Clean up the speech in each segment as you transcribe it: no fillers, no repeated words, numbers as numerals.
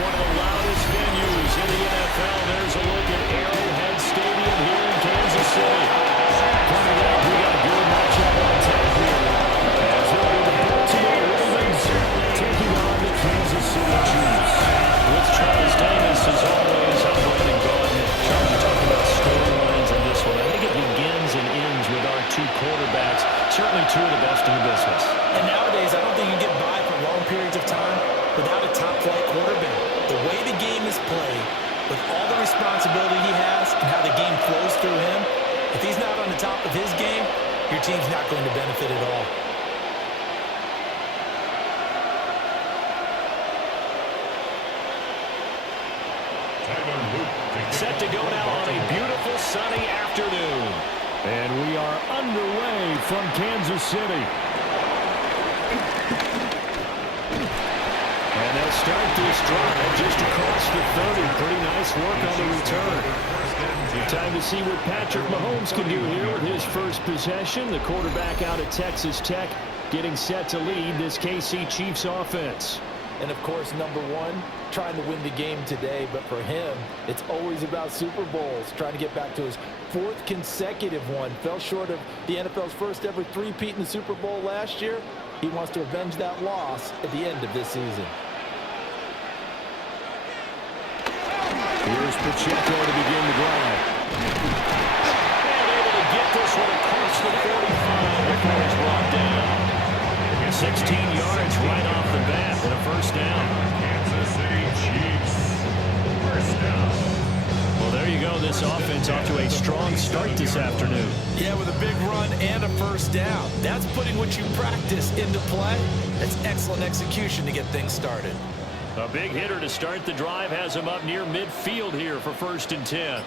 one of the loudest venues in the NFL. There's a look at Arrowhead Stadium here in Kansas City. Coming up, we got a good matchup on tap here. As it'll be the Baltimore Ravens taking on the Kansas City Chiefs. With Charles Davis, as always, I'm Brandon Gardner. Charles, you're talking about storylines in this one. I think it begins and ends with our two quarterbacks, certainly two of the best in the business. And nowadays, I don't think you can get by for long periods of time without a top-flight quarterback. The way the game is played, with all the responsibility he has and how the game flows through him, if he's not on the top of his game, your team's not going to benefit at all. Set to go now on a beautiful sunny afternoon. And we are underway from Kansas City. And they'll start this drive just across the 30. Pretty nice work on the return. Time to see what Patrick Mahomes can do here with his first possession. The quarterback out of Texas Tech getting set to lead this KC Chiefs offense. And, of course, number one, trying to win the game today. But for him, it's always about Super Bowls, trying to get back to his fourth consecutive one. Fell short of the NFL's first ever three-peat in the Super Bowl last year. He wants to avenge that loss at the end of this season. Here's Pacheco to begin the drive. And able to get this one across the 45 before he's brought down. 16 yards right off the bat and a first down. Kansas City Chiefs, first down. Well, there you go. This offense off to a strong start this afternoon. Yeah, with a big run and a first down. That's putting what you practice into play. That's excellent execution to get things started. A big hitter to start the drive has him up near midfield here for 1st and 10.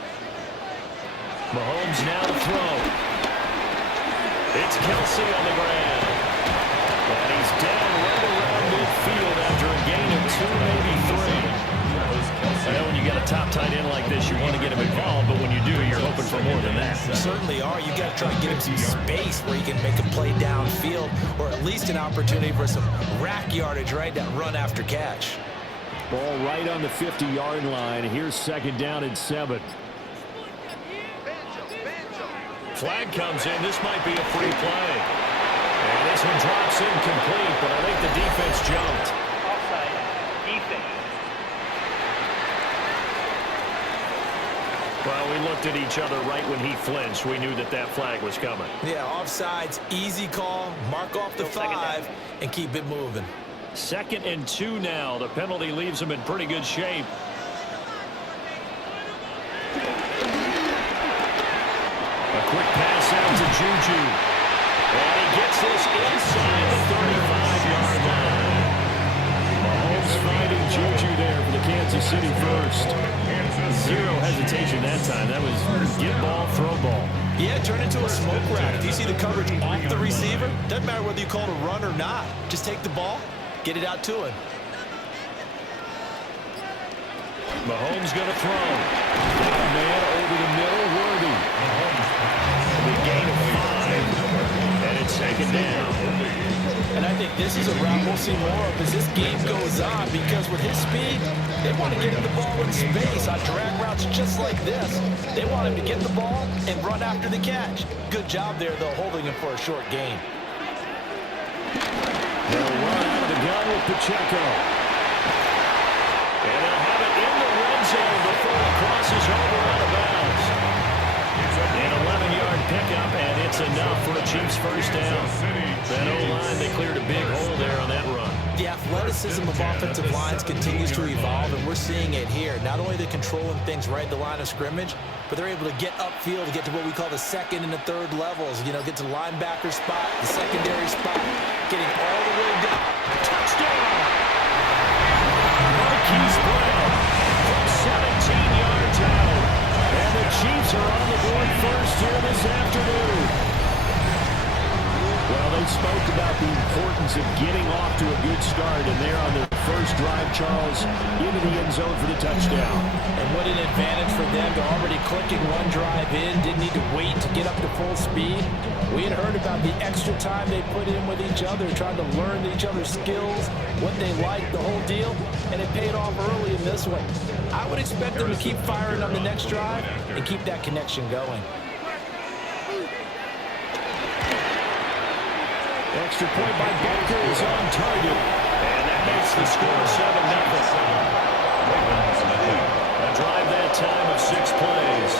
Mahomes now to throw. It's Kelsey on the ground. And he's down right around midfield after a gain of 2, maybe 3. I know when you got a top tight end like this, you want to get him involved, but when you do, you're hoping for more than that. You certainly are. You got to try to get him some space where you can make a play downfield, or at least an opportunity for some rack yardage, right? That run after catch. Ball right on the 50-yard line. Here's 2nd down and 7. Flag comes in. This might be a free play. And this one drops incomplete, but I think the defense jumped. Offside. Defense. Well, we looked at each other right when he flinched. We knew that that flag was coming. Yeah, offsides, easy call. Mark off the 5 and keep it moving. 2nd and 2 now. The penalty leaves him in pretty good shape. A quick pass out to Juju. And he gets this inside the 35-yard line. Mahomes finding Juju there for the Kansas City first. Zero hesitation that time. That was get ball, throw ball. Yeah, turn into a smoke wrap. If you see the coverage off the receiver, doesn't matter whether you call it a run or not. Just take the ball, get it out to him. Mahomes going to throw. Got a man over the middle, Worthy. The gain of 5, and it's 2nd down. And I think this is a route we'll see more of as this game goes on, because with his speed, they want to get him the ball in space on drag routes just like this. They want him to get the ball and run after the catch. Good job there, though, holding him for a short gain. They'll run out of the gun with Pacheco. And they'll have it in the red zone before it crosses over out of bounds. An 11-yard pickup, and it's enough for a Chiefs first down. That O-line, they cleared a big hole there on that run. The athleticism of offensive lines continues to evolve, and we're seeing it here. Not only are they controlling things right at the line of scrimmage, but they're able to get upfield to get to what we call the 2nd and the 3rd levels. You know, get to the linebacker spot, the secondary spot, getting all the way down. Touchdown! Marquise Brown from 17 yards out. And the Chiefs are on the board first here this afternoon. Well, they spoke about the importance of getting off to a good start, and they're on their first drive, Charles, into the end zone for the touchdown. And what an advantage for them. They're already clicking one drive in, didn't need to wait to get up to full speed. We had heard about the extra time they put in with each other, trying to learn each other's skills, what they like, the whole deal, and it paid off early in this one. I would expect them to keep firing on the next drive and keep that connection going. Extra point by Baker is on target. And that makes the score 7-0. A drive that time of 6 plays.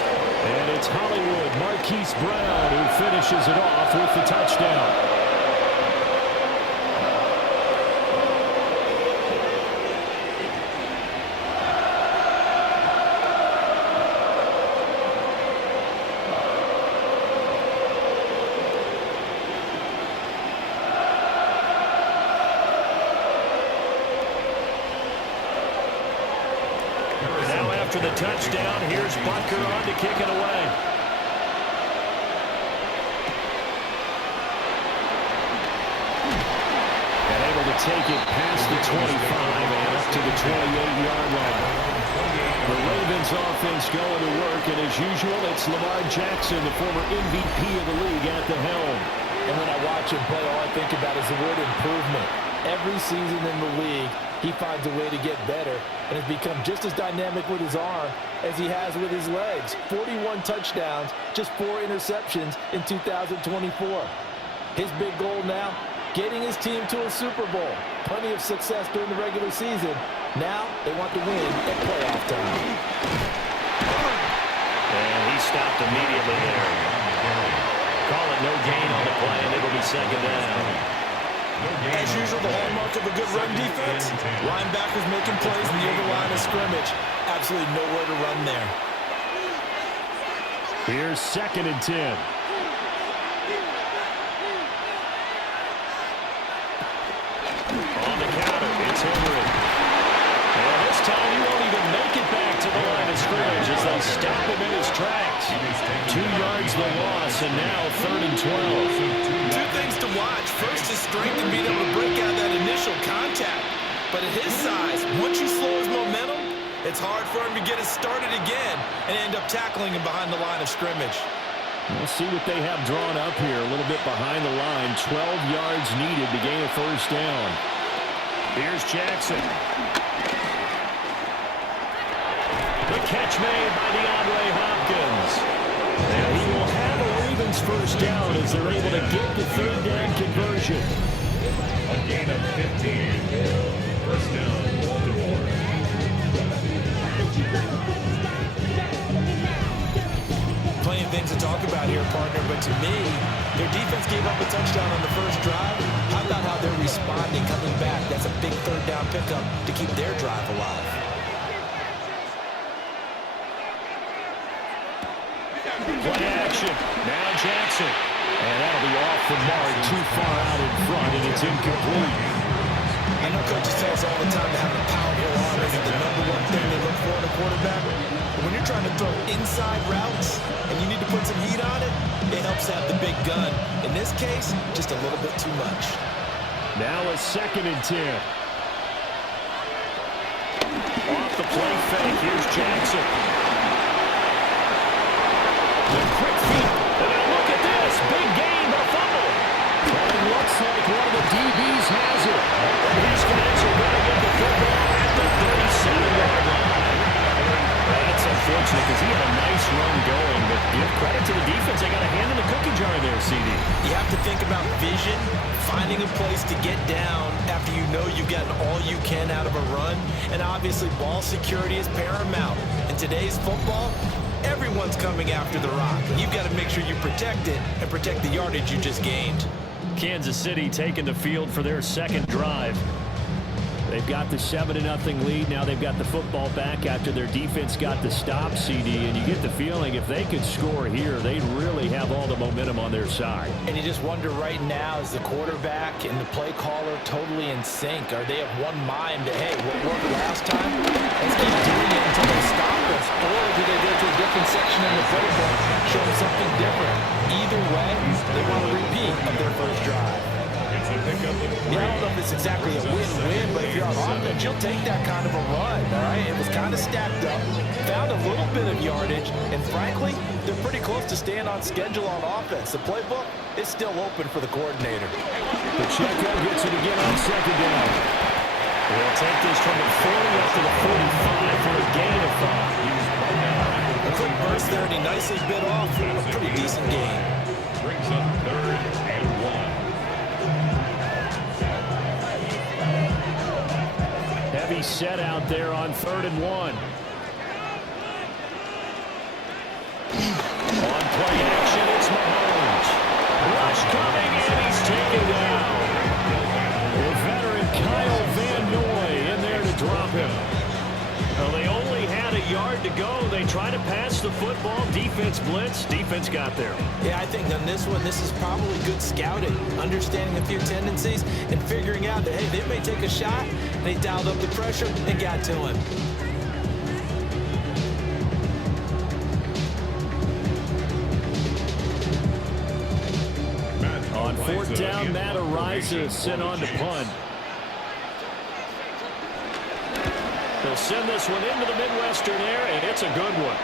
And it's Hollywood Marquise Brown who finishes it off with the touchdown. After the touchdown, here's Butker on to kick it away. And able to take it past the 25 and up to the 28-yard line. The Ravens offense going to work, and as usual, it's Lamar Jackson, the former MVP of the league, at the helm. And when I watch him play, all I think about is the word improvement. Every season in the league, he finds a way to get better and has become just as dynamic with his arm as he has with his legs. 41 touchdowns, just 4 interceptions in 2024. His big goal now, getting his team to a Super Bowl. Plenty of success during the regular season. Now they want to win at playoff time. And he stopped immediately there. Call it no gain on the play, and it'll be second down. As usual, the hallmark of a good run defense, linebackers making plays near the line of scrimmage. Absolutely nowhere to run there. Here's 2nd and 10. On the counter, it's Henry. And this time he won't even make it back to the line of scrimmage as they stop him in his tracks. 2 yards the loss, and now 3rd and 12. Two things to watch. First, his strength and being able to break out that initial contact. But at his size, once you slow his momentum, it's hard for him to get it started again and end up tackling him behind the line of scrimmage. We'll see what they have drawn up here. A little bit behind the line. 12 yards needed to gain a 1st down. Here's Jackson. The catch made by DeAndre Hopkins. And he will have a Ravens 1st down as they're able to get the 3rd down conversion. A gain of 15. 1st down, Baltimore. Plenty of things to talk about here, partner, but to me, their defense gave up a touchdown on the first drive. How about how they're responding, coming back? That's a big 3rd down pickup to keep their drive alive. Play action. Now Jackson. And that'll be off the mark, too far out in front, and it's incomplete. I know coaches tell us all the time that having a powerful arm is the #1 thing they look for in a quarterback. But when you're trying to throw inside routes and you need to put some heat on it, it helps to have the big gun. In this case, just a little bit too much. Now a 2nd and 10. Off the play fake, here's Jackson. The quick feet. And look at this. Big gain, but a fumble. And it looks like one of the DBs has it. And these guys are going to get the football at the 37-yard line. That's unfortunate because he had a nice run going, but give credit to the defense. They got a hand in the cookie jar there, CD. You have to think about vision, finding a place to get down after you know you've gotten all you can out of a run, and obviously ball security is paramount. In today's football, everyone's coming after the rock. You've got to make sure you protect it and protect the yardage you just gained. Kansas City taking the field for their 2nd drive. They've got the 7-0 lead. Now they've got the football back after their defense got the stop, CD. And you get the feeling if they could score here, they'd really have all the momentum on their side. And you just wonder right now, is the quarterback and the play caller totally in sync? Are they of one mind to, hey, what worked last time? Let's keep doing it until they stop us. Or do they go to a different section in the playbook, show them something different? Either way, they want a repeat of their first drive. It's a Yeah, I don't know if it's exactly a win-win, but if you're on offense, you'll take that kind of a run, all right? It was kind of stacked up, found a little bit of yardage, and frankly, they're pretty close to staying on schedule on offense. The playbook is still open for the coordinator. Pacheco gets it again on second down. We'll take this from the 40 up to the 45 for a gain of 5. A quick burst there, and he nicely bit off a pretty decent gain. Brings up 3rd and 1. Heavy set out there on 3rd and 1. On play action, it's Mahomes. Rush coming, and he's taken down. The veteran Kyle Van Noy in there to drop him. Well, they only had a yard to go. They tried to pass the football. Defense blitz. Defense got there. Yeah, I think on this one, this is probably good scouting, understanding a few tendencies, and figuring out that, hey, they may take a shot. They dialed up the pressure and got to him. On 4th down, Matt Ariza sent on to punt. They'll send this one into the Midwestern air, and it's a good one.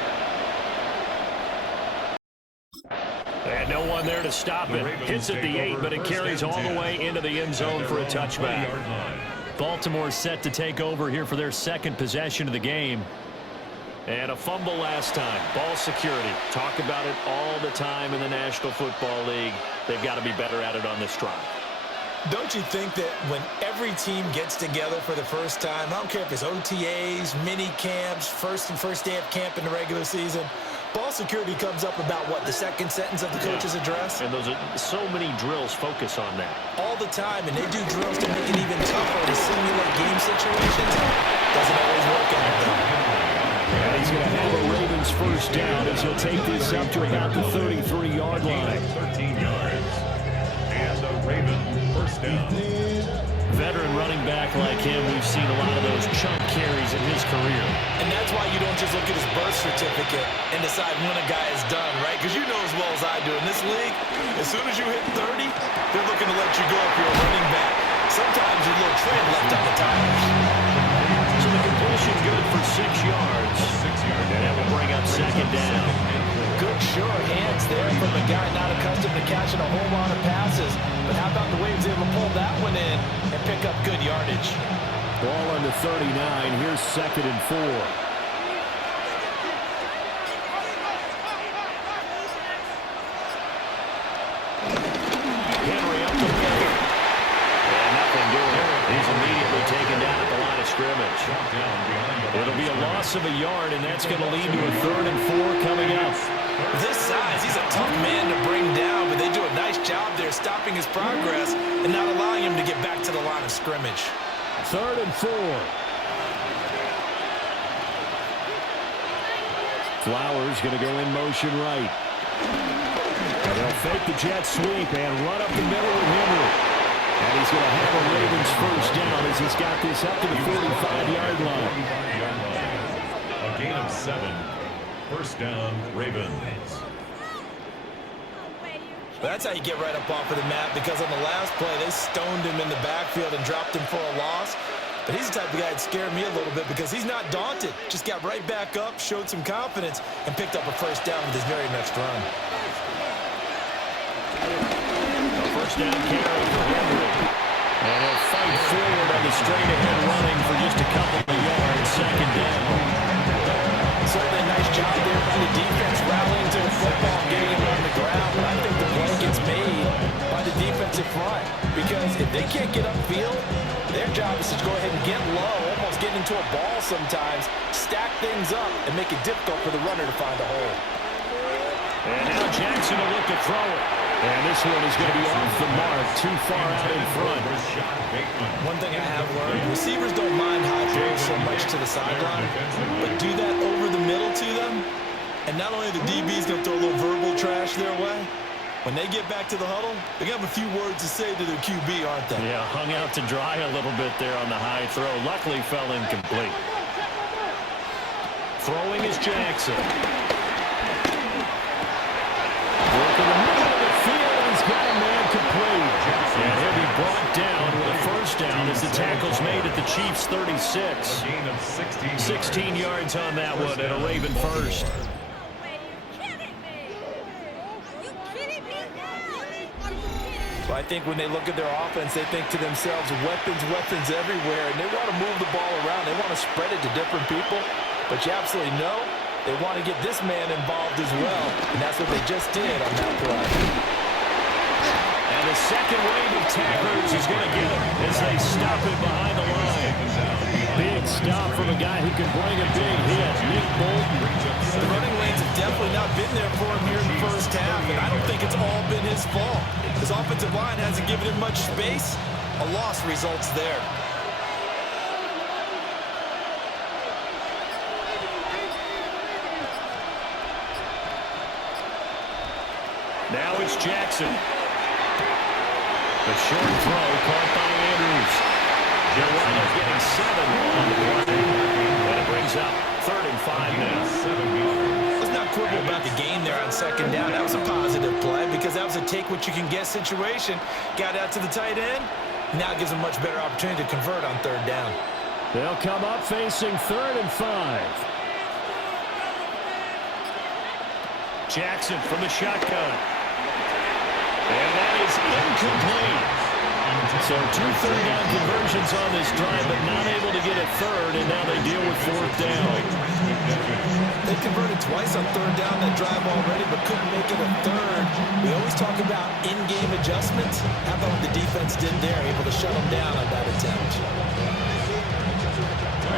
And no one there to stop it. Hits at the 8, but it carries all the way into the end zone for a touchback. Baltimore set to take over here for their second possession of the game. And a fumble last time. Ball security. Talk about it all the time in the National Football League. They've got to be better at it on this drive. Don't you think that when every team gets together for the first time, I don't care if it's OTAs, mini camps, first day of camp in the regular season, ball security comes up about what, the second sentence of the coach's address? And those are so many drills focus on that. All the time, and they do drills to make it even tougher to simulate game situations. Doesn't always work out, though. And he's going to have a Ravens first down as he'll take this up to about the 33-yard line. 13 yards. And the Ravens first down. Veteran running back like him, we've seen a lot of those chunk carries in his career. And that's why you don't just look at his birth certificate and decide when a guy is done, right? Because you know as well as I do, in this league, as soon as you hit 30, they're looking to let you go if you're a running back. Sometimes your little tread left on the tires. So the completion good for 6 yards. 6-yard And that will bring up second down. Good sure hands there from a guy not accustomed to catching a whole lot of passes. But how about the way he was able to pull that one in and pick up good yardage? Ball on the 39. Here's 2nd and 4. Henry up the middle. And nothing doing it. He's immediately taken down at the line of scrimmage. It'll be a loss of a yard, and that's going to lead to a 3rd and 4 coming up. This size, he's a tough man to bring down, but they do a nice job there stopping his progress and not allowing him to get back to the line of scrimmage. 3rd and 4. Flowers going to go in motion right. And they'll fake the jet sweep and run up the middle with Henry. And he's going to have a Ravens first down as he's got this up to the 45-yard line. A gain of 7. First down, Ravens. That's how you get right up off of the mat, because on the last play, they stoned him in the backfield and dropped him for a loss. But he's the type of guy that scared me a little bit because he's not daunted. Just got right back up, showed some confidence, and picked up a first down with his very next run. A first down carry for Henry. And he'll fight forward on the straight-ahead running for just a couple of yards. Second down. Certainly a nice job there by the defense rallying to the football, getting him on the ground. But I think the play gets made by the defensive front, because if they can't get upfield, their job is to go ahead and get low, almost get into a ball sometimes, stack things up, and make it difficult for the runner to find a hole. And now Jackson will look to throw it. And this one is going to be off the mark, too far out in front. One thing I have learned, receivers don't mind high throws so much to the sideline, but do that over the middle to them, and not only the DB's going to throw a little verbal trash their way, when they get back to the huddle, they're going to have a few words to say to their QB, aren't they? Yeah, hung out to dry a little bit there on the high throw. Luckily fell incomplete. Throwing is Jackson. Working the middle of the field, he's got a man complete. And he'll be brought down as the tackle's made at the Chiefs' 36. Gain of 16. 16 yards on that one, and a Raven first. So I think when they look at their offense, they think to themselves, weapons everywhere, and they want to move the ball around. They want to spread it to different people, but you absolutely know they want to get this man involved as well, and that's what they just did on that play. And the second wave of tacklers is going to get him as they stop it behind the line. Big stop from a guy who can bring a big hit. Nick Bolton. The running lanes have definitely not been there for him here in the first half, and I don't think it's all been his fault. His offensive line hasn't given him much space. A loss results there. Now it's Jackson. The short throw caught by Andrews. They'll wind up getting 7 on the play. And it brings up 3rd and 5 now. Let's not quibble about the game there on second down. That was a positive play because that was a take-what-you-can-get situation. Got out to the tight end. Now it gives them a much better opportunity to convert on 3rd down. They'll come up facing 3rd and 5. Jackson from the shotgun. And that is incomplete. So 2 third-down conversions on this drive, but not able to get a third, and now they deal with 4th down. They converted twice on 3rd down that drive already, but couldn't make it a 3rd. We always talk about in-game adjustments. How about what the defense did there, able to shut them down on that attempt?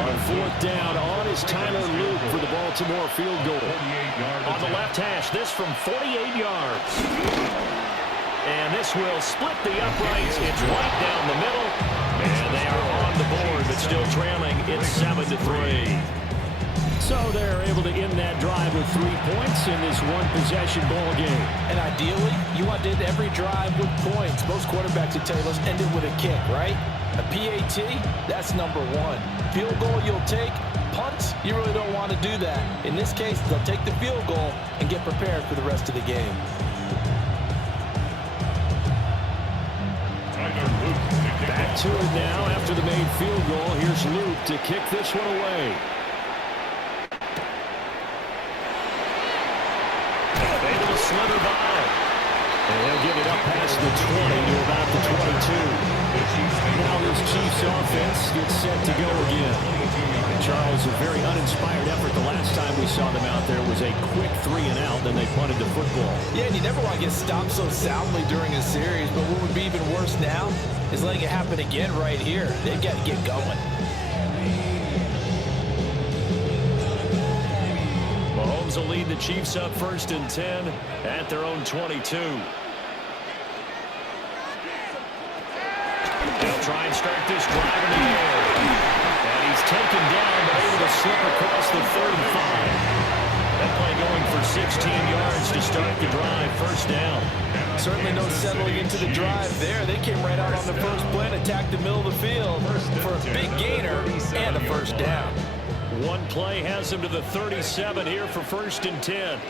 On 4th down, on is Tyler Luke for the Baltimore field goal. On the left hash, this from 48 yards. And this will split the uprights. It's right down the middle. And they are on the board, but still trailing. It's 7-3. So they're able to end that drive with 3 points in this one-possession ball game. And ideally, you want to end every drive with points. Most quarterbacks would tell you, let's end it with a kick, right? A PAT, that's number 1. Field goal you'll take. Punts, you really don't want to do that. In this case, they'll take the field goal and get prepared for the rest of the game. Back to it now after the made field goal. Here's Luke to kick this one away. Able to slither by. And they'll give it up past the 20 to about the 22. Now this Chiefs offense gets set to go again. Charles, a very uninspired effort. The last time we saw them out there was a quick 3-and-out, then they punted the football. Yeah, and you never want to get stopped so soundly during a series, but what would be even worse now is letting it happen again right here. They've got to get going. Mahomes will lead the Chiefs up 1st and 10 at their own 22. They'll try and start this drive in the air. And he's taken down, but able to slip across the 35. That play going for 16 yards to start the drive. 1st down. Certainly no settling into the drive there. They came right out on the first play and attacked the middle of the field for a big gainer and a 1st down. One play has him to the 37 here for 1st and 10.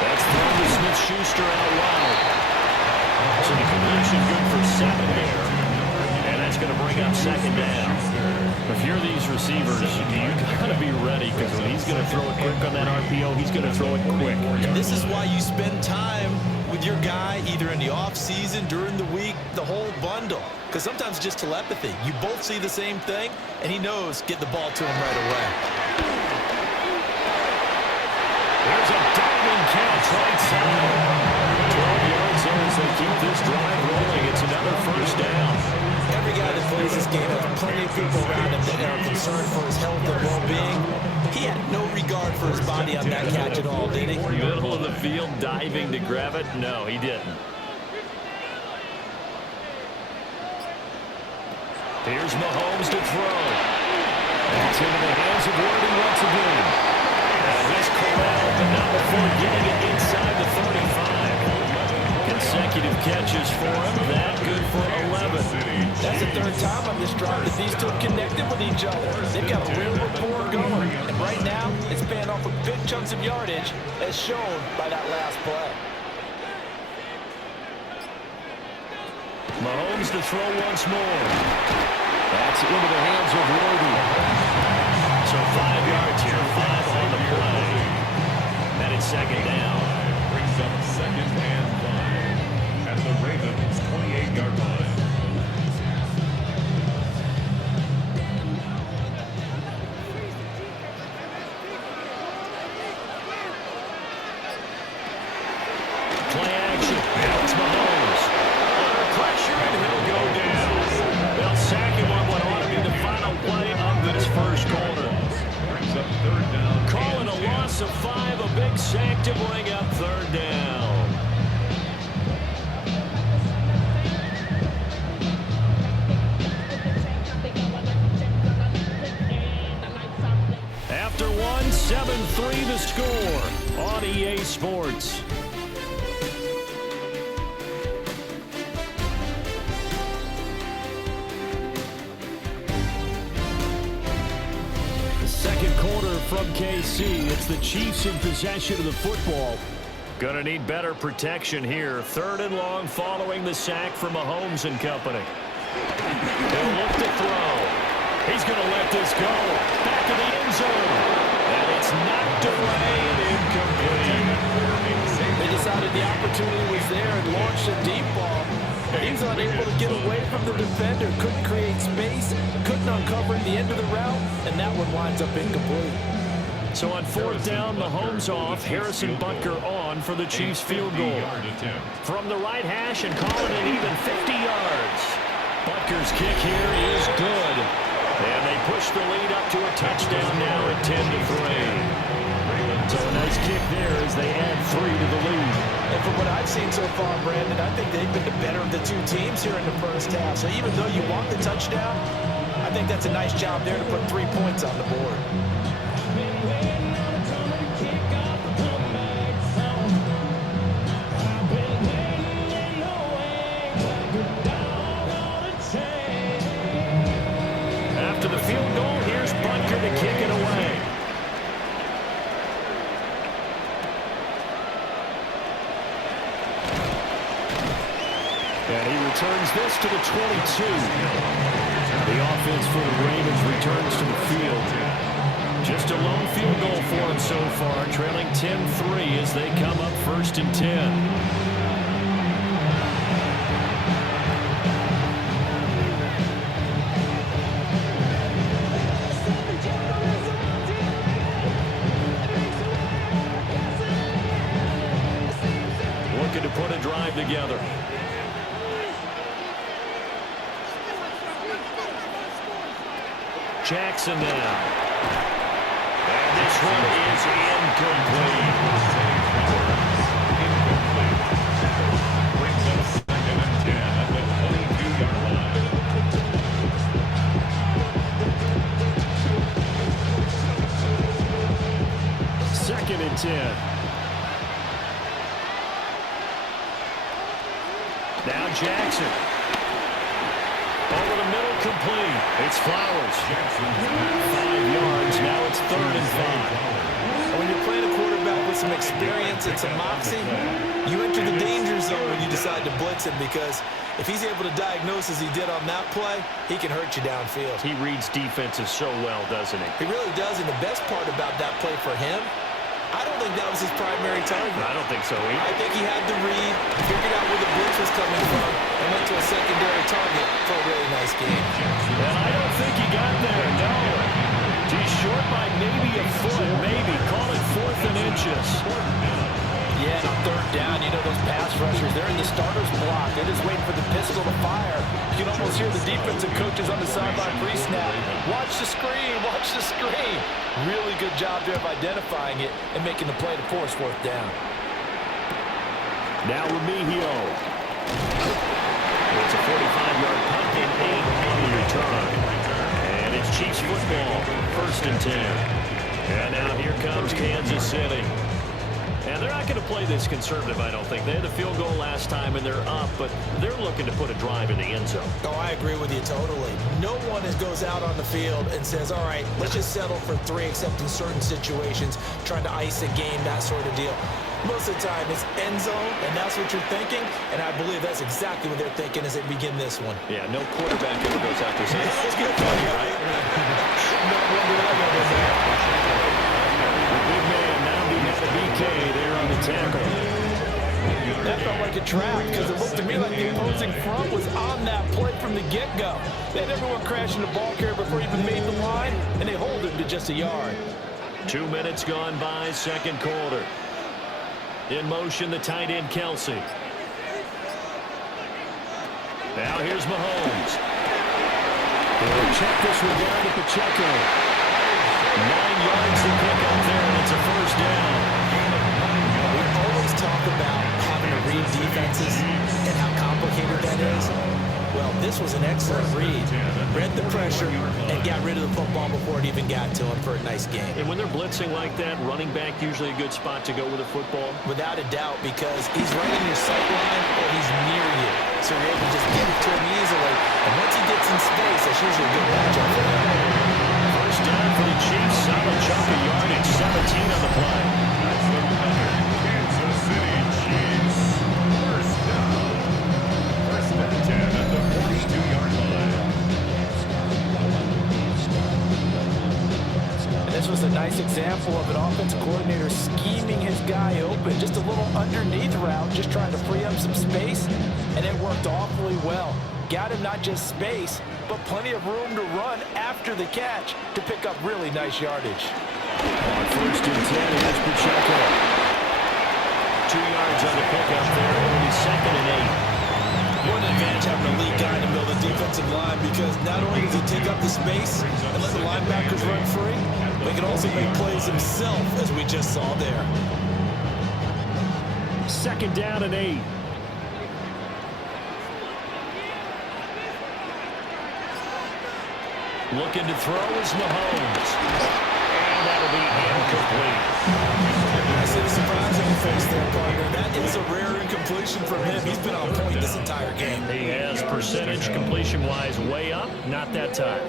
That's thrown to Smith-Schuster out wide. So the conversion good for 7 there. And that's going to bring up 2nd down. If you're these receivers, you got to be ready because when he's going to throw it quick on that RPO, he's going to throw it quick. And this is why you spend time with your guy either in the off-season, during the week, the whole bundle. Because sometimes it's just telepathy. You both see the same thing, and he knows get the ball to him right away. There's a diving catch right side. 12 yards there as they keep this drive rolling. It's another 1st down. Every guy that plays this game has plenty of people around him that are concerned for his health and well-being. He had no regard for his body on that catch at all, did he? Middle of the field, diving to grab it. No, he didn't. Here's Mahomes to throw. That's into the hands of Worthy once again. And he's corralled, but not before getting it inside the 35. Consecutive catches for him. That good for 11. That's the 3rd time on this drive that these two have connected with each other. They've got a real rapport going. And right now, it's paying off with big chunks of yardage, as shown by that last play. Mahomes to throw once more. That's into the hands of Worthy. So 5 yards here, 5 on the play. And it's second down. Brings up second and 5 at the Ravens' 28-yard line. Play action. Now it's Mahomes. Under pressure, and he'll go down. They'll sack him on what ought to be the final play of this first quarter. Brings up third down. Calling a loss of 5, a big sack to bring up third down. After one, 7-3 the score on EA Sports. Second quarter from KC. It's the Chiefs in possession of the football. Gonna need better protection here. Third and long following the sack from Mahomes and company. He'll look to throw. He's gonna let this go. Back in the end zone. And it's knocked away and incomplete. They decided the opportunity was there and launched a deep ball. But he was unable to get away from the defender. Couldn't create space. Couldn't uncover the end of the route. And that one winds up incomplete. So on fourth down, Mahomes off. Harrison Butker on for the Chiefs field goal. From the right hash and calling it even 50 yards. Butker's kick here is good. And they push the lead up to a touchdown now at 10-3. So a nice kick there as they add 3 to the lead. And from what I've seen so far, Brandon, I think they've been the better of the two teams here in the first half. So even though you want the touchdown, I think that's a nice job there to put 3 points on the board. After the field goal, here's Butker to kick it away. And he returns this to the 22. The offense for the Ravens returns to the field. Just a lone field goal for him so far, trailing 10-3 as they come up first and 10. Looking to put a drive together. Jackson now. And this one is incomplete. Brings up second and 10 at the 22-yard line. Second and 10. Now Jackson. Over the middle, complete. It's Flowers. 5 yards. Now it's third and 5. When you're playing a quarterback with some experience and some moxie, you enter the danger zone when you decide to blitz him, because if he's able to diagnose as he did on that play, he can hurt you downfield. He reads defenses so well, doesn't he? He really does, and the best part about that play for him, I don't think that was his primary target. I don't think so either. I think he had the read, figured out where the blitz was coming from, and went to a secondary target for a really nice game. And I don't think he got there, no. He's short by maybe a foot, maybe. Call it 4th and inches. Yeah, and on third down, you know those pass rushers, they're in the starter's block. They're just waiting for the pistol to fire. You can almost hear the defensive coaches on the sideline pre-snap. Watch the screen, watch the screen. Really good job there of identifying it and making the play to force 4th down. Now Remigio. It's a 45-yard punt and 8 on the return. And it's Chiefs football, 1st and 10. And now here comes Kansas City. And they're not going to play this conservative, I don't think. They had a field goal last time, and they're up, but they're looking to put a drive in the end zone. Oh, I agree with you totally. No one goes out on the field and says, all right, let's just settle for 3, except in certain situations, trying to ice a game, that sort of deal. Most of the time, it's end zone, and that's what you're thinking, and I believe that's exactly what they're thinking as they begin this one. Yeah, no quarterback ever goes out there saying, let's get funny, right? No wonder I got in there. The big man now being at the BK there on the tackle. That felt like a trap because it looked to me like the opposing front was on that play from the get-go. They had everyone crashing the ball carrier before he even made the line, and they hold him to just a yard. 2 minutes gone by, second quarter. In motion, the tight end, Kelsey. Now here's Mahomes. They'll check this one down to Pacheco. 9 yards to pick up there, and it's a first down. We always talk about having to read defenses and how complicated that is. Well, this was an excellent read. Read the pressure and got rid of the football before it even got to him for a nice game. And when they're blitzing like that, running back usually a good spot to go with a football. Without a doubt, because he's right in your sight line or he's near you. So you're able to just get it to him easily. And once he gets in space, that's usually a good matchup for him. First down for the Chiefs. Solid chunk of yardage. 17 on the play. Kansas City Chiefs. First down. First and 10 at the 42-yard line. And this was a nice example of an offensive coordinator scheming his guy open. Just a little underneath route, just trying to free up some space, and it worked awfully well. Got him not just space, but plenty of room to run after the catch to pick up really nice yardage. On first and 10, here's Pacheco. 2 yards on the pickup there. It'll be second and 8. What an advantage having a lead guy in the middle of the defensive line, because not only does he take up the space and let the linebackers run free, but he can also make plays himself, as we just saw there. Second down and 8. Looking to throw is Mahomes. And that'll be incomplete. I see the surprise on your face there, partner. That is a rare incompletion from him. He's been on point this entire game. He has percentage completion-wise way up. Not that time.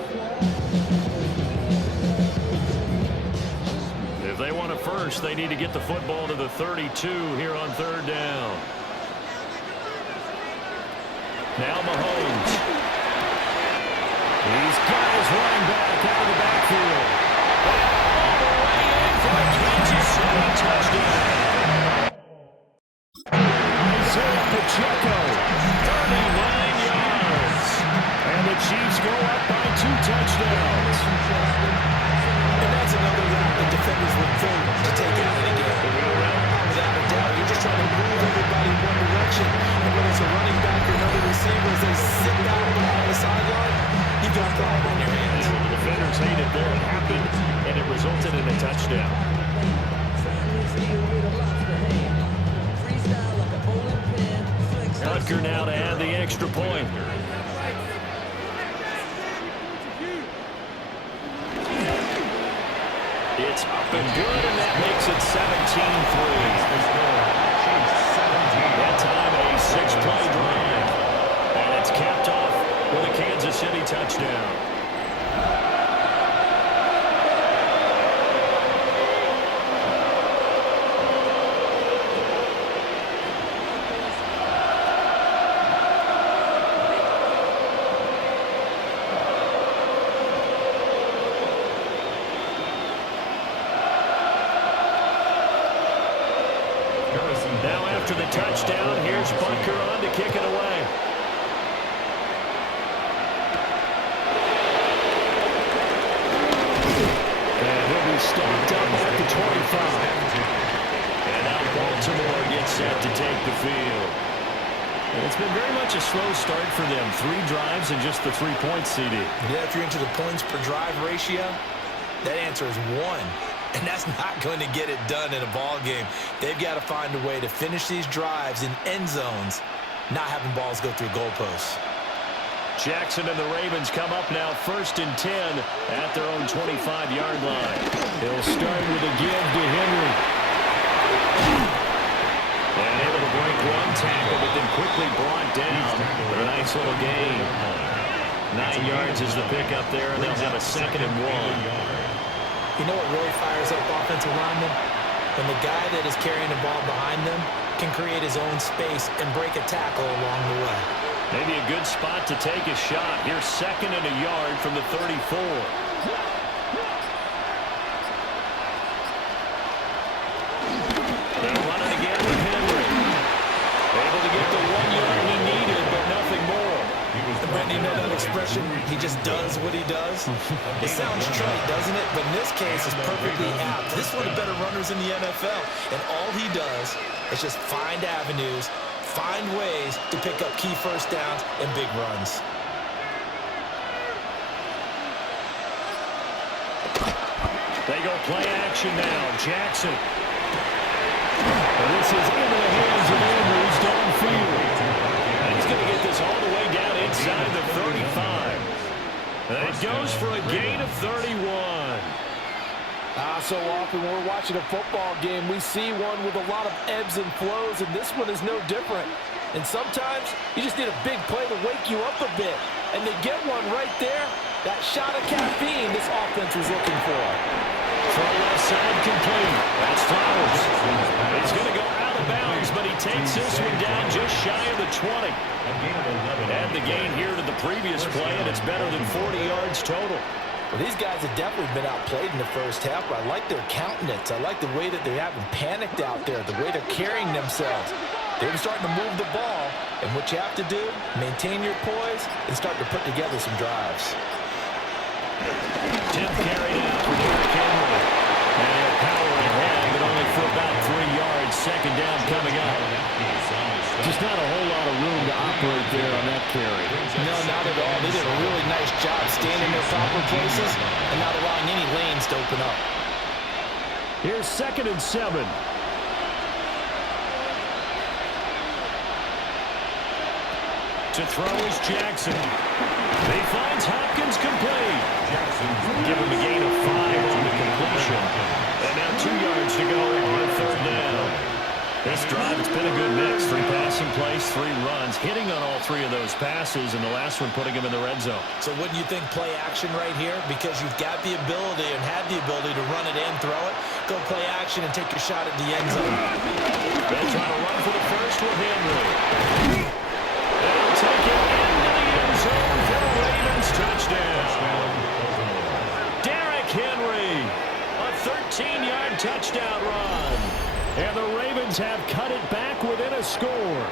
If they want a first, they need to get the football to the 32 here on third down. Now Mahomes. He's got his running back out of the backfield. All the way in for a Kansas City touchdown. Isaiah Pacheco, 39 yards. And the Chiefs go up by 2 touchdowns. And that's another route the defenders would think to take out of the game. Without a doubt, you're just trying to move everybody in one direction. And whether it's a running back or another receiver, as they sit down on the sideline, you've got a problem on your hands. And the defenders hate it there. It happened, and it resulted in a touchdown. Butker now to add the extra point. It's up and good, and that makes it 17-3. That time a 6-play drive. And it's capped off with a Kansas City touchdown. Now after the touchdown, here's Butker on to kick it away. And he'll be stopped up at the 25. And now Baltimore gets set to take the field. And it's been very much a slow start for them. 3 drives and just the 3 points, CD. Yeah, if you're into the points per drive ratio, that answer is 1. And that's not going to get it done in a ball game. They've got to find a way to finish these drives in end zones, not having balls go through goalposts. Jackson and the Ravens come up now first and 10 at their own 25-yard line. He'll start with a give to Henry. And able to break 1 tackle, but then quickly brought down with a nice little gain. 9 yards is the pickup there, and they'll have a 2nd and 1. You know what really fires up offensive linemen? when the guy that is carrying the ball behind them can create his own space and break a tackle along the way. Maybe a good spot to take a shot. Here's 2nd and a yard from the 34. They'll run it again with Henry. Able to get the 1 yard he needed, but nothing more. And Brandon, you know that expression, he just does what he does? It sounds trite, doesn't it? But in this case, it's perfectly apt. This is one of the better runners in the NFL. And all he does is just find avenues, find ways to pick up key first downs and big runs. They go play action now. Jackson. And this is into the hands of Andrews downfield. And he's going to get this all the way down inside the 35. And it goes for a gain of 31. So often when we're watching a football game, we see one with a lot of ebbs and flows, and this one is no different. And sometimes you just need a big play to wake you up a bit. And they get one right there. That shot of caffeine this offense was looking for. Throw left side complete. That's Flowers. He's going to go out of bounds, but he takes this one down just shy of the 20. Add the gain here to the previous play, and it's better than 40 yards total. Well, these guys have definitely been outplayed in the first half, but I like their countenance. I like the way that they haven't panicked out there, the way they're carrying themselves. They're starting to move the ball, and what you have to do, maintain your poise and start to put together some drives. 10th carry now for Derrick Henry. And they're powering ahead, but only for about 3 yards. 2nd down coming up. Just not a whole lot of room to operate there on that carry. No, not at all. They did a really nice job staying in their proper places and not allowing any lanes to open up. Here's 2nd and 7. To throw is Jackson. He finds Hopkins complete. Give him a gain of 5 on the completion. And now 2 yards to go on 3rd down. This drive, it's been a good mix. 3 passing plays, 3 runs, hitting on all 3 of those passes, and the last one putting him in the red zone. So wouldn't you think play action right here? Because you've got the ability and have the ability to run it and throw it. Go play action and take your shot at the end zone. They'll try to run for the first with Henry. They'll take it into the end zone for the Ravens touchdown. Derrick Henry, a 13-yard touchdown run. And the Ravens have cut it back within a score.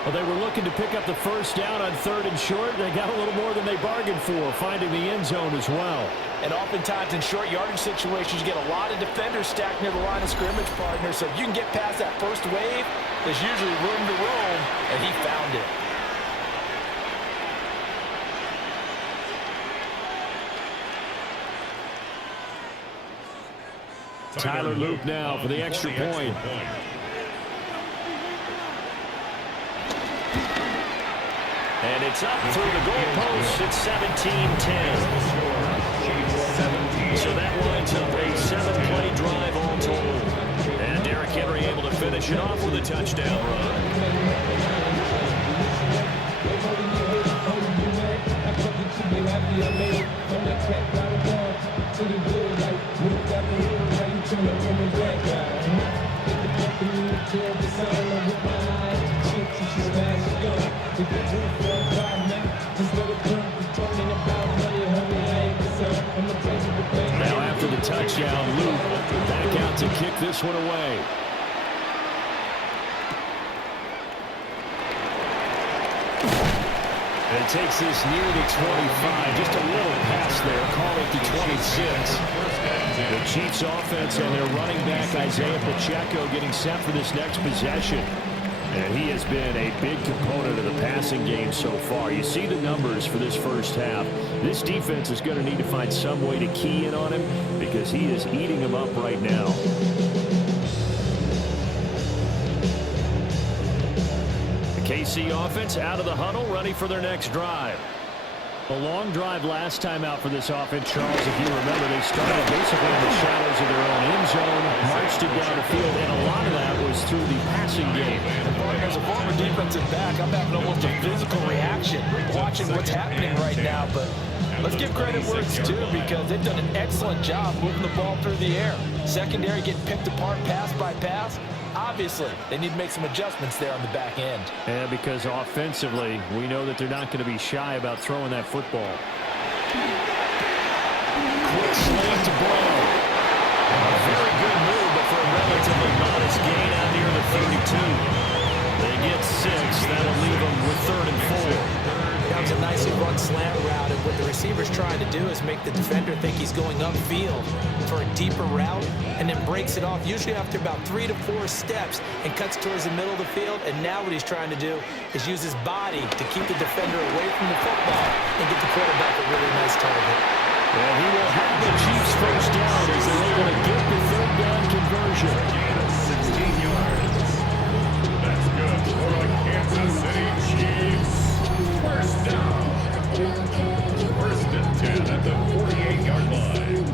Well, they were looking to pick up the first down on 3rd and short. They got a little more than they bargained for, finding the end zone as well. And oftentimes in short yardage situations, you get a lot of defenders stacked near the line of scrimmage, partner. So if you can get past that first wave, there's usually room to roam, and he found it. Tyler Loop now for the extra point. And it's up through the goalpost. It's 17-10. So that winds up a 7-play drive all told. And Derrick Henry able to finish it off with a touchdown run. Now after the touchdown, Luke back out to kick this one away. And it takes this near the 25. Just a little pass there. Call it the 26. The Chiefs offense and their running back Isaiah Pacheco getting set for this next possession. And he has been a big component of the passing game so far. You see the numbers for this first half. This defense is going to need to find some way to key in on him because he is eating them up right now. The KC offense out of the huddle, ready for their next drive. A long drive last time out for this offense, Charles. If you remember, they started basically in the shadows of their own end zone, marched it down the field, and a lot of that was through the passing game. As a former defensive back, I'm having almost a physical reaction watching what's happening right now, but Let's give credit where it's due because they've done an excellent job moving the ball through the air. Secondary getting picked apart pass by pass. Obviously, they need to make some adjustments there on the back end. Yeah, because offensively, we know that they're not going to be shy about throwing that football. Quick slant to blow. A very good move, but for a relatively modest gain out near the 32. They get 6. That'll leave them with 3rd and 4. That was a nicely run slant route, and what the receiver's trying to do is make the defender think he's going upfield for a deeper route, and then breaks it off, usually after about 3 to 4 steps, and cuts towards the middle of the field. And now what he's trying to do is use his body to keep the defender away from the football and get the quarterback a really nice target. Well, he will have the Chiefs first down as they're able to get the 3rd down conversion. 16 yards. That's good for the Kansas City Chiefs. First down. First and 10 at the 48-yard line.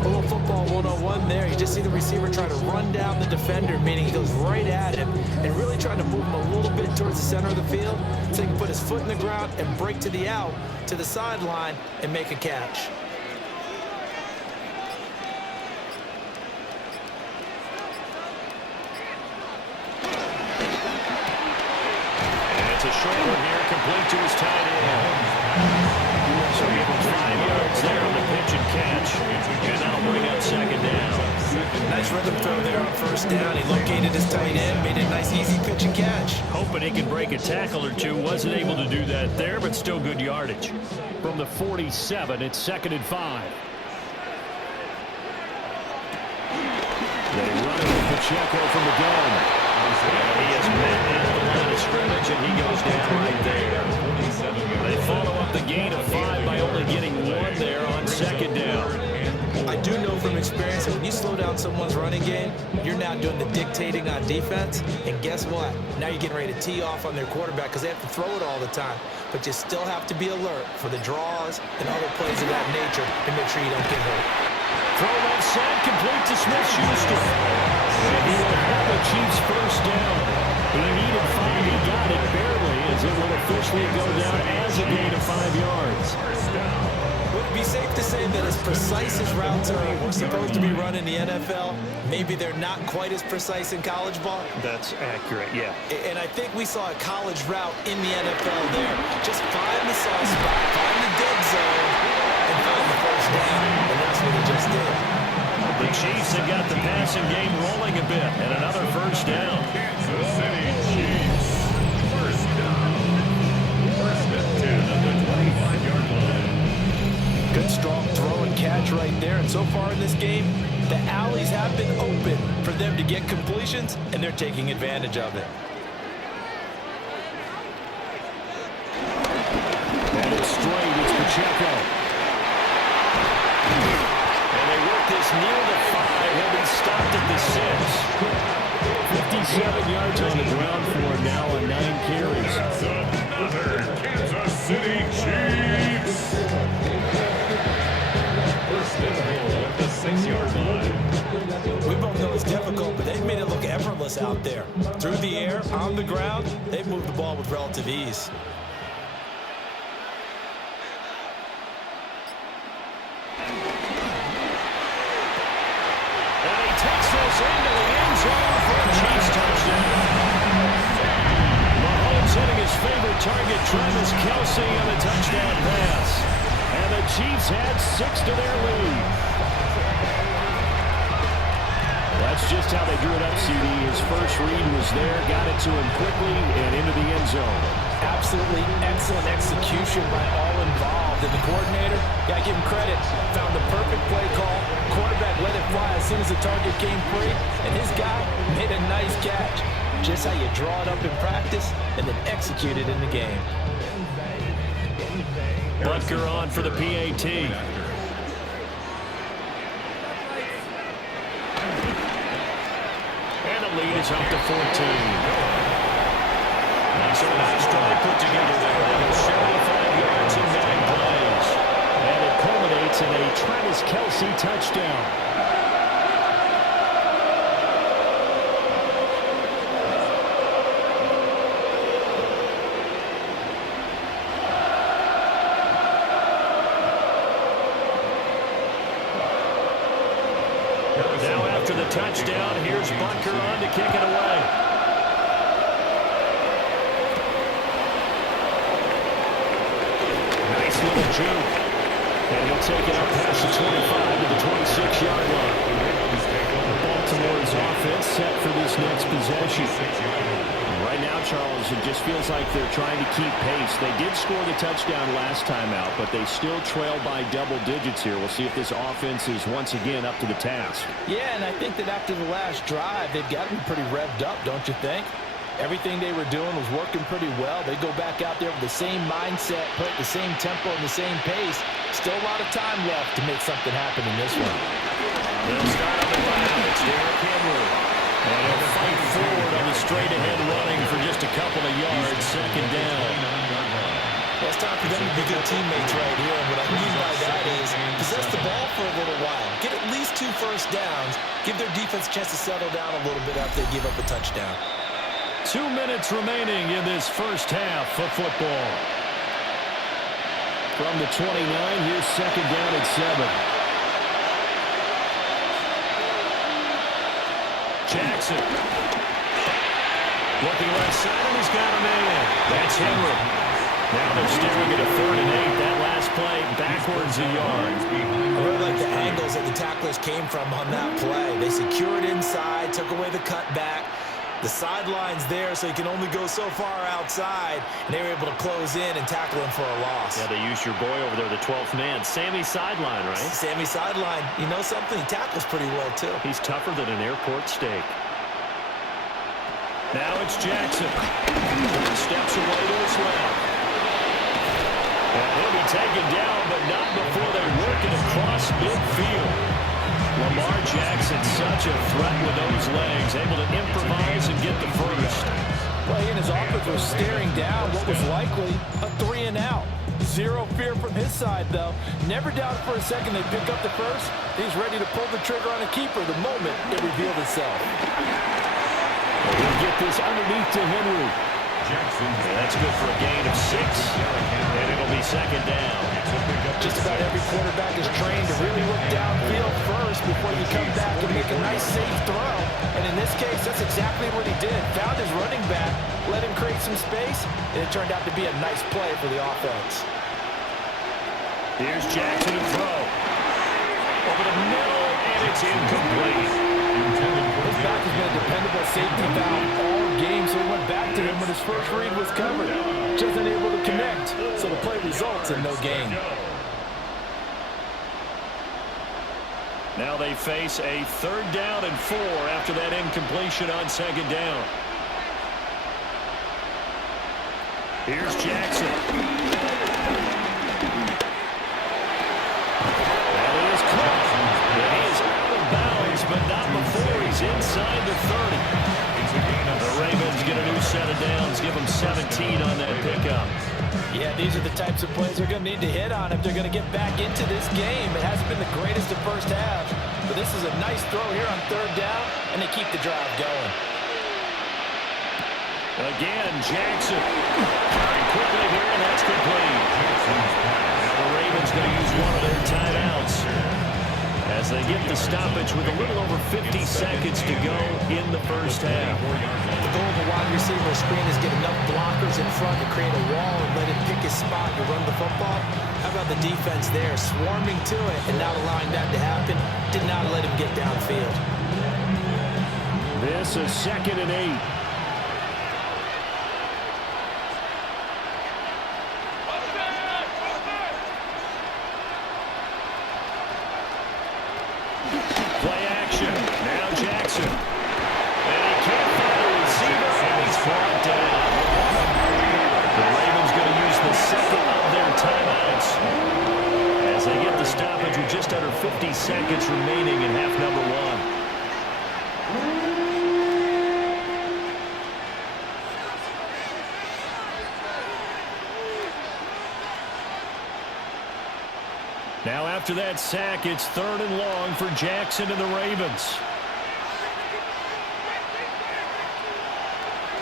A little football 101 there. You just see the receiver try to run down the defender, meaning he goes right at him and really trying to move him a little bit towards the center of the field so he can put his foot in the ground and break to the out, to the sideline, and make a catch. It's a short one here, complete to his tight end. So he gets 5 yards there on the pitch and catch. And that'll bring up 2nd down. Nice rhythm throw there on 1st down. He located his tight end, made a nice easy pitch and catch. Hoping he can break a tackle or two. Wasn't able to do that there, but still good yardage. From the 47, it's 2nd and 5. They run it with Pacheco from the gun. And he is met at the line of scrimmage, and he goes down right there. They follow up the gain of 5 by only getting 1 there on 2nd down. I do know from experience that when you slow down someone's running game, you're now doing the dictating on defense. And guess what? Now you're getting ready to tee off on their quarterback because they have to throw it all the time. But you still have to be alert for the draws and other plays of that nature and make sure you don't get hurt. Throw left side, complete to Smith-Schuster. And he will have the Chiefs first down. He needed 5. He got it barely as it will officially go down as a gain of 5 yards. Would it be safe to say that as precise as routes are supposed to be run in the NFL, maybe they're not quite as precise in college ball? That's accurate, yeah. And I think we saw a college route in the NFL there. Just find the soft spot, find the dead zone, and find the first down. And that's what he just did. The Chiefs have got the passing game rolling a bit, and another first down. Kansas City Chiefs. First down. First and 10 at the 25-yard line. Good strong throw and catch right there. And so far in this game, the alleys have been open for them to get completions, and they're taking advantage of it. And it's straight. It's Pacheco. And they work this near the 5. He'll be stopped at the 6. 57 yards on the ground for him now on 9 carries. That's another Kansas City Chiefs. First and goal at the 6-yard line. We both know it's difficult, but they've made it look effortless out there. Through the air, on the ground, they've moved the ball with relative ease. And he takes this into the end zone for a Chiefs touchdown. Mahomes hitting his favorite target, Travis Kelce, on the touchdown pass. And the Chiefs had 6 to their lead. That's just how they drew it up, CD. His first read was there, got it to him quickly, and into the end zone. Absolutely excellent execution by all involved. And the coordinator, gotta give him credit, found the perfect play call. Quarterback let it fly as soon as the target came free, and his guy made a nice catch. Just how you draw it up in practice and then execute it in the game. Butker on for the PAT. And the lead is up to 14. So a nice drive put together there. They go 75 yards in 9 plays. And it culminates in a Travis Kelce touchdown. the touchdown. Here's Bunker on to kick it away. Nice little juke. And he'll take it up past the 25 to the 26-yard line. Baltimore's offense set for this next possession. Right now, Charles, it just feels like they're trying to keep pace. They did score the touchdown last time out, but they still trail by double digits here. We'll see if this offense is once again up to the task. Yeah, and I think that after the last drive, they've got to be pretty revved up, don't you think? Everything they were doing was working pretty well. They go back out there with the same mindset, put the same tempo and the same pace. Still a lot of time left to make something happen in this one. They'll start on the ground. It's Derrick Henry. And he'll fight forward on the straight-ahead running for just a couple of yards. Second down. Well, it's time for them to be good teammates right here. And what I mean by that is possess the ball for a little while. Get at least 2 first downs. Give their defense a chance to settle down a little bit after they give up a touchdown. 2 minutes remaining in this first half of football. From the 29, here's second down at 7. Jackson. Looking right side, and he's got a man. That's Henry. Now they're staring at a 3rd and 8. That last play backwards a yard. I really like the angles that the tacklers came from on that play. They secured inside, took away the cutback. The sideline's there, so you can only go so far outside, and they were able to close in and tackle him for a loss. Yeah, they used your boy over there, the 12th man. Sammy sideline, right? Sammy sideline. You know something? He tackles pretty well, too. He's tougher than an airport steak. Now it's Jackson. Steps away to his left. And he'll be taken down, but not before they work it across midfield. Lamar Jackson, such a threat with those legs, able to improvise and get the first. Well, he and his offense were staring down what was likely a 3 and out. Zero fear from his side, though. Never doubted for a second they'd pick up the first. He's ready to pull the trigger on a keeper the moment it revealed itself. He'll get this underneath to Henry. That's good for a gain of 6, and it'll be second down. Just about every quarterback is trained to really look downfield first before you come back and make a nice, safe throw. And in this case, that's exactly what he did. Found his running back, let him create some space, and it turned out to be a nice play for the offense. Here's Jackson to throw. Over the middle, and it's incomplete. His back has been a dependable safety valve all game, so he went back to him when his first read was covered. Just unable to connect, so the play results in no gain. Now they face a 3rd down and 4 after that incompletion on second down. Here's Jackson. That is caught. And he is out of bounds, but not before he's inside the 30. The Ravens get a new set of downs, give them 17 on that pickup. Yeah, these are the types of plays they're going to need to hit on if they're going to get back into this game. It hasn't been the greatest of first half, but this is a nice throw here on 3rd down, and they keep the drive going. Again, Jackson. Very quickly here, and that's complete. Now the Ravens going to use one of their timeouts as they get the stoppage with a little over 50 seconds to go in the first half. The goal of a wide receiver screen is get enough blockers in front to create a wall and let him pick his spot to run the football. How about the defense there, swarming to it and not allowing that to happen? Did not let him get downfield. This is 2nd and 8. Play action. Now Jackson. And he can't find a receiver, and he's brought down. The Ravens going to use the second of their timeouts as they get the stoppage with just under 50 seconds remaining in half number 1. Now after that sack, it's 3rd and long for Jackson and the Ravens.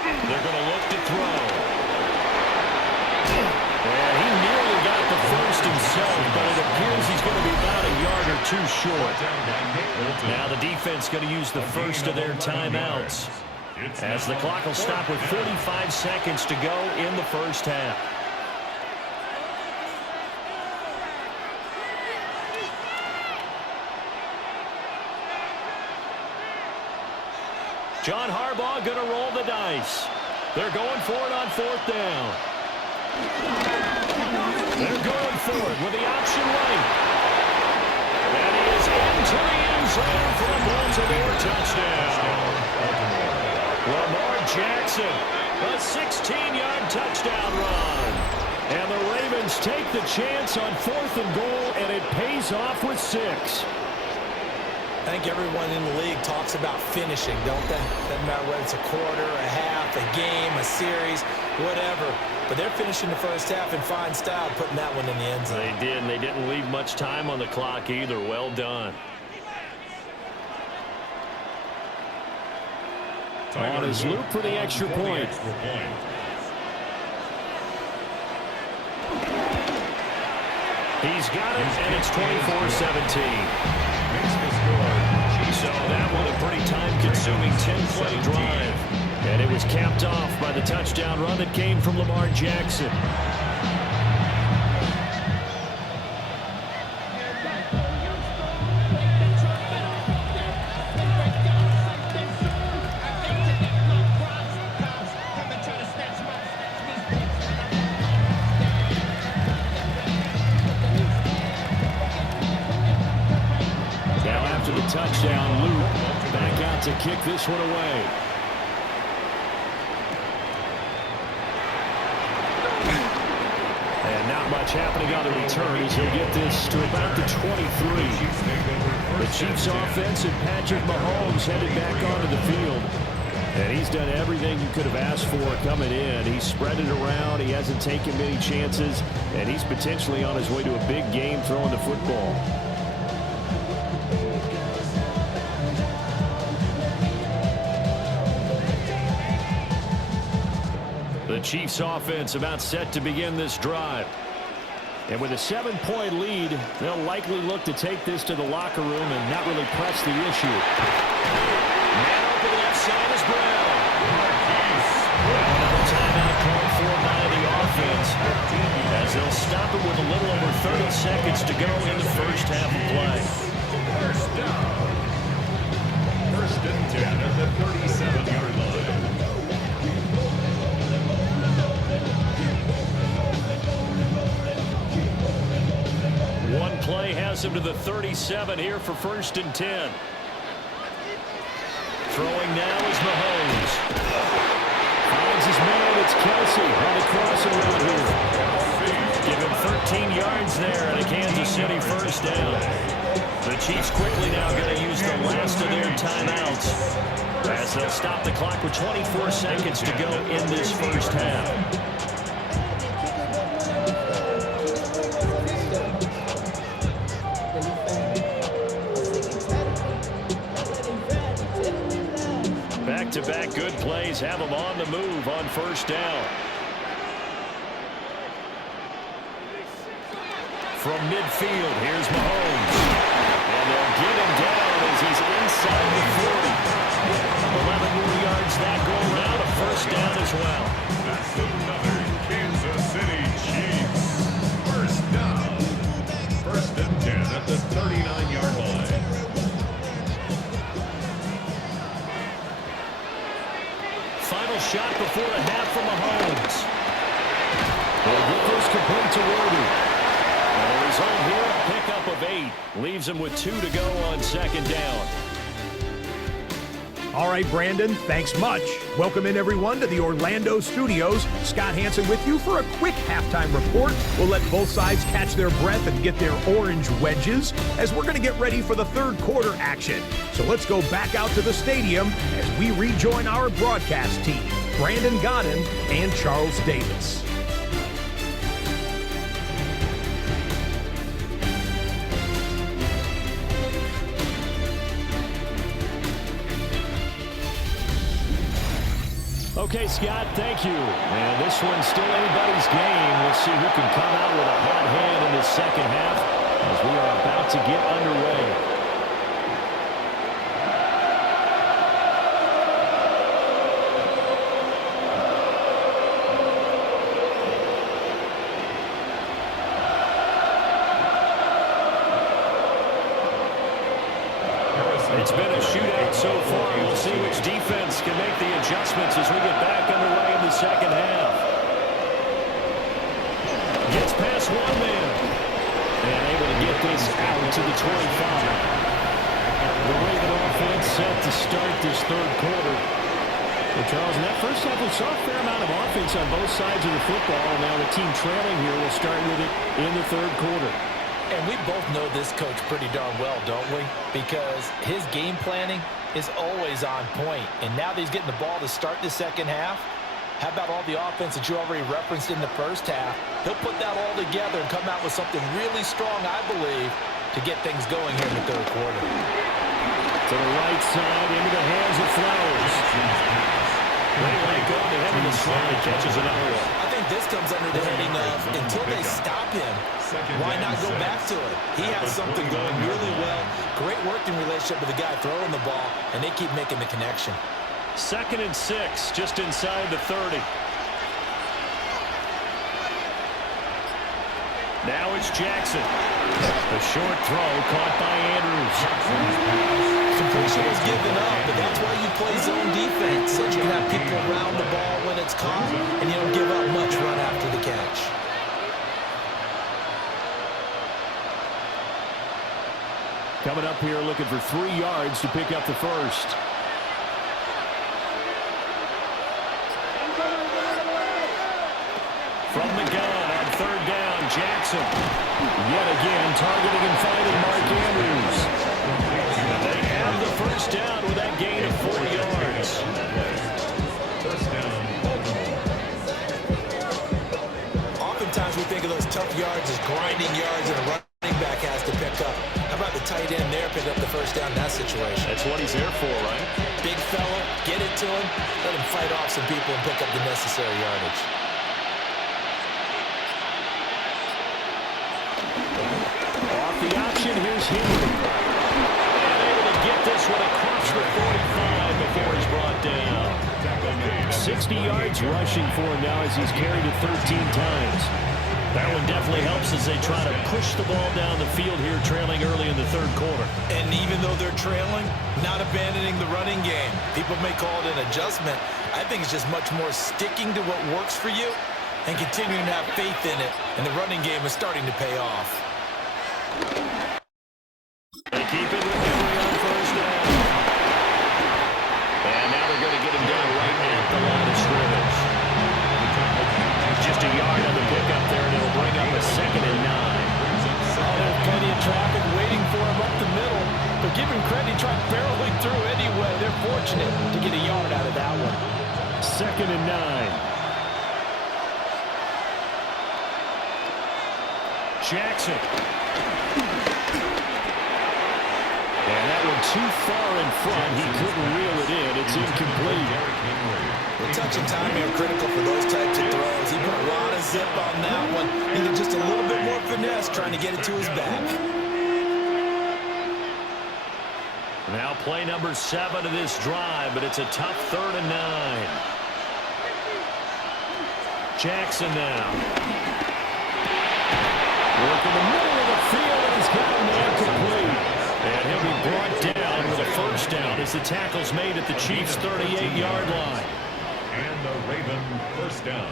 They're going to look to throw. And he nearly got the first himself, but it appears he's going to be about a yard or 2 short. Now the defense going to use the first of their timeouts, as the clock will stop with 45 seconds to go in the first half. John Harbaugh going to roll the dice. They're going for it on fourth down. They're going for it with the option right. And he is into the end zone for a Baltimore touchdown. Lamar Jackson, a 16-yard touchdown run. And the Ravens take the chance on fourth and goal, and it pays off with 6. I think everyone in the league talks about finishing, don't they? Doesn't matter whether it's a quarter, a half, a game, a series, whatever. But they're finishing the first half in fine style, putting that one in the end zone. They did, and they didn't leave much time on the clock either. Well done. On his loop for the extra point. He's got it, and it's 24-17. So that one a pretty time-consuming 10-play drive. And it was capped off by the touchdown run that came from Lamar Jackson. Touchdown, Luke back out to kick this one away. And not much happening on the return as he'll get this to about the 23. The Chiefs offense and Patrick Mahomes headed back onto the field. And he's done everything you could have asked for coming in. He's spread it around. He hasn't taken many chances. And he's potentially on his way to a big game throwing the football. The Chiefs offense about set to begin this drive. And with a 7-point lead, they'll likely look to take this to the locker room and not really press the issue. Man open left side is Brown. Another timeout called for by the offense, as they'll stop it with a little over 30 seconds to go in the first half of play. First down. First and 10 at the 37-yard line. One play has him to the 37 here for first and 10. Throwing now is Mahomes. Finds his man. It's Kelsey on the crossing route here. Give him 13 yards there and a Kansas City first down. The Chiefs quickly now going to use the last of their timeouts, as they'll stop the clock with 24 seconds to go in this first half. Back-to-back good plays have them on the move on first down. From midfield, here's Mahomes. And they'll get him down as he's inside the 40. 11 more yards that go around, a first down as well. That's another Kansas City Chiefs first down. First and 10 at the 39-yard line. Final shot before the half from Mahomes. They'll get this complete to Worthy. And the result here, a pickup of 8. Leaves him with 2 to go on second down. All right, Brandon, thanks much. Welcome in, everyone, to the Orlando studios. Scott Hansen with you for a quick halftime report. We'll let both sides catch their breath and get their orange wedges as we're going to get ready for the third quarter action. So let's go back out to the stadium as we rejoin our broadcast team, Brandon Godden and Charles Davis. Okay, Scott, thank you. And this one's still anybody's game. We'll see who can come out with a hot hand in the second half as we are about to get underway. It's been a shootout so far. We'll see which defense can make the adjustments as we get back underway in the second half. Gets past one man. And able to get this out to the 25. The Raven offense set to start this third quarter. Well, Charles, in that first half, we saw a fair amount of offense on both sides of the football. And now the team trailing here will start with it in the third quarter. And we both know this coach pretty darn well, don't we? Because his game planning is always on point. And now that he's getting the ball to start the second half, how about all the offense that you already referenced in the first half? He'll put that all together and come out with something really strong, I believe, to get things going here in the third quarter. To the right side, into the hands of Flowers. They go to head of the slide. He catches another one. I think this comes under the heading of, until they stop him, why not go back to it? He has something going really well. Great working relationship with the guy throwing the ball, and they keep making the connection. 2nd and 6, just inside the 30. Now it's Jackson. A short throw caught by Andrews. Completion was given up, but that's why you play zone defense, so you can have people around the ball when it's caught, and you don't give up much run after the catch. Coming up here looking for 3 yards to pick up the first. From the gun on 3rd down, Jackson. Yet again targeting and finding Mark Andrews. They have the first down with that gain of 4 yards. First down, Baltimore. Oftentimes we think of those tough yards as grinding yards and a running back has to pick up. How about the tight end there pick up the first down in that situation? That's what he's there for, right? Big fella, get it to him, let him fight off some people and pick up the necessary yardage. Off the option, here's Henry. And able to get this one across the 45 before he's brought down. 60 yards rushing for him now as he's carried it 13 times. That one definitely helps as they try to push the ball down the field here, trailing early in the third quarter. And even though they're trailing, not abandoning the running game. People may call it an adjustment. I think it's just much more sticking to what works for you and continuing to have faith in it. And the running game is starting to pay off. They keep it with Henry on first down. And now they're going to get him down right at the line of scrimmage. Just a yard on the pickup there, and it'll bring up a 2nd and 9. Oh, there's plenty of traffic waiting for him up the middle. But give him credit, he tried barreling through anyway. They're fortunate to get a yard out of that one. 2nd and 9. Jackson. And that one too far in front. He couldn't reel it in. It's incomplete. The touch and timing are critical for those types of throws. He put a lot of zip on that one. Needed just a little bit more finesse trying to get it to his back. Now play number 7 of this drive, but it's a tough 3rd and 9. Jackson now. Work in the middle of the field, and he's got him there complete. And he'll be brought down with a first down as the tackle's made at the Chiefs' 38-yard line. And the Raven first down.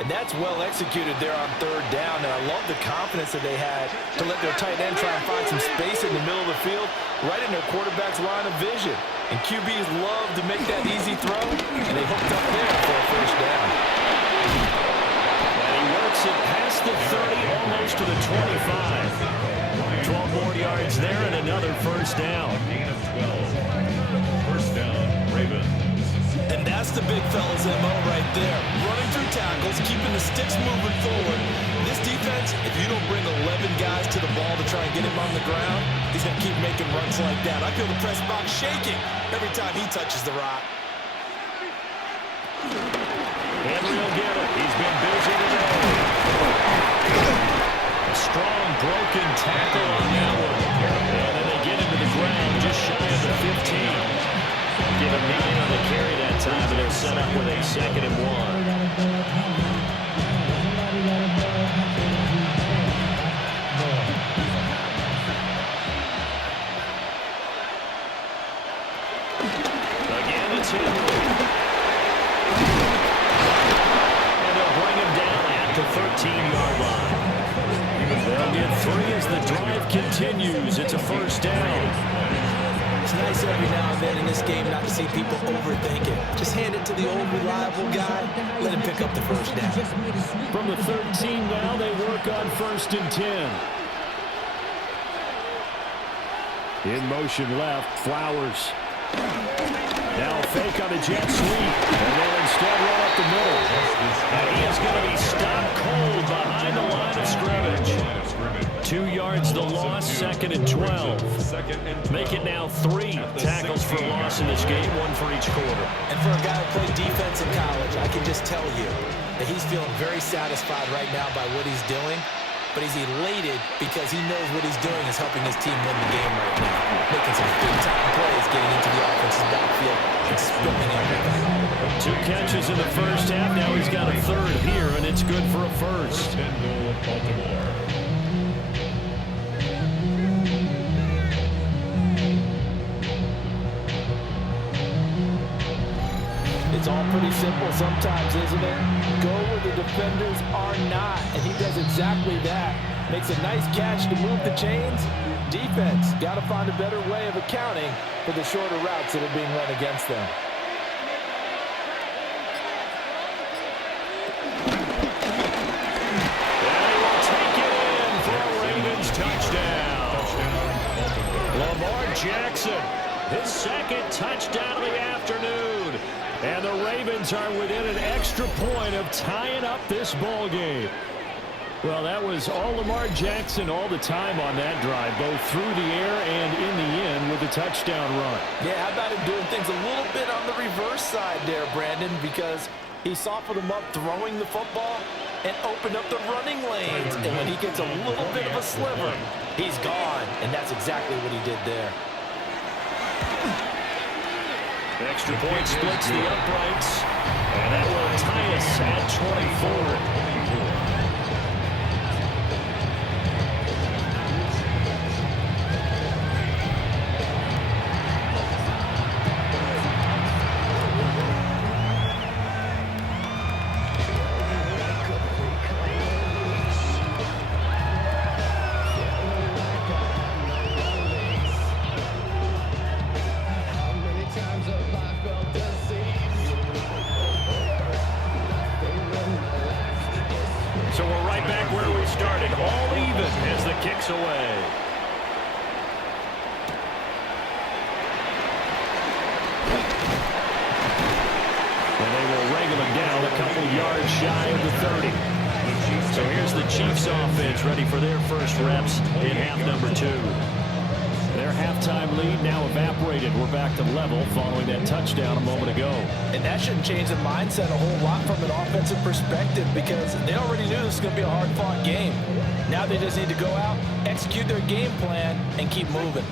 And that's well executed there on 3rd down. And I love the confidence that they had to let their tight end try and find some space in the middle of the field, right in their quarterback's line of vision. And QBs love to make that easy throw, and they hooked up there for a first down. And he works it past the 30, almost to the 25. 12 more yards there and another first down. Gain of 12. First down, Ravens. And that's the big fella's MO right there. Running through tackles, keeping the sticks moving forward. This defense, if you don't bring 11 guys to the ball to try and get him on the ground, he's going to keep making runs like that. I feel the press box shaking every time he touches the rock. Henry will get it. He's been busy today. A strong broken tackle on that one. And then they get him to the ground just shy of the 15. Give him 9 on the carry that time, and they're set up with a 2nd and 1. 13-yard line. They'll get 3 as the drive continues. It's a first down. It's nice every now and then in this game not to see people overthink it. Just hand it to the old reliable guy. Let him pick up the first down. From the 13 now, they work on 1st and 10. In motion left, Flowers. Now fake on the jet sweep, and they'll instead run up the middle. And he is going to be stopped cold behind the line of scrimmage. 2 yards the loss, 2nd and 12. Make it now 3 tackles for loss in this game, 1 for each quarter. And for a guy who played defense in college, I can just tell you that he's feeling very satisfied right now by what he's doing. But he's elated because he knows what he's doing is helping his team win the game right now. Making some big-time plays, getting into the offensive backfield, and spilling everything. 2 catches in the first half. Now he's got a 3rd here, and it's good for a first. Baltimore. It's all pretty simple sometimes, isn't it? Go where the defenders are not, and he does exactly that. Makes a nice catch to move the chains. Defense got to find a better way of accounting for the shorter routes that are being run against them. And he will take it in for a Ravens touchdown. Lamar Jackson, his 2nd touchdown of the afternoon. And the Ravens are within an extra point of tying up this ball game. Well, that was all Lamar Jackson all the time on that drive, both through the air and in the end with a touchdown run. Yeah, how about him doing things a little bit on the reverse side there, Brandon, because he softened them up throwing the football and opened up the running lanes. And when he gets a little bit of a sliver, he's gone. And that's exactly what he did there. Extra point splits the uprights, and that will tie us at 24. So we're right back where we started, all even as the kick's away. And they will wrangle him down a couple yards shy of the 30. So here's the Chiefs offense ready for their first reps in half number 2. Their halftime lead now evaporated. We're back to level following that touchdown a moment ago. And that shouldn't change the mindset a whole lot from an offensive perspective because they already knew this was going to be a hard-fought game. Now they just need to go out, execute their game plan, and keep moving.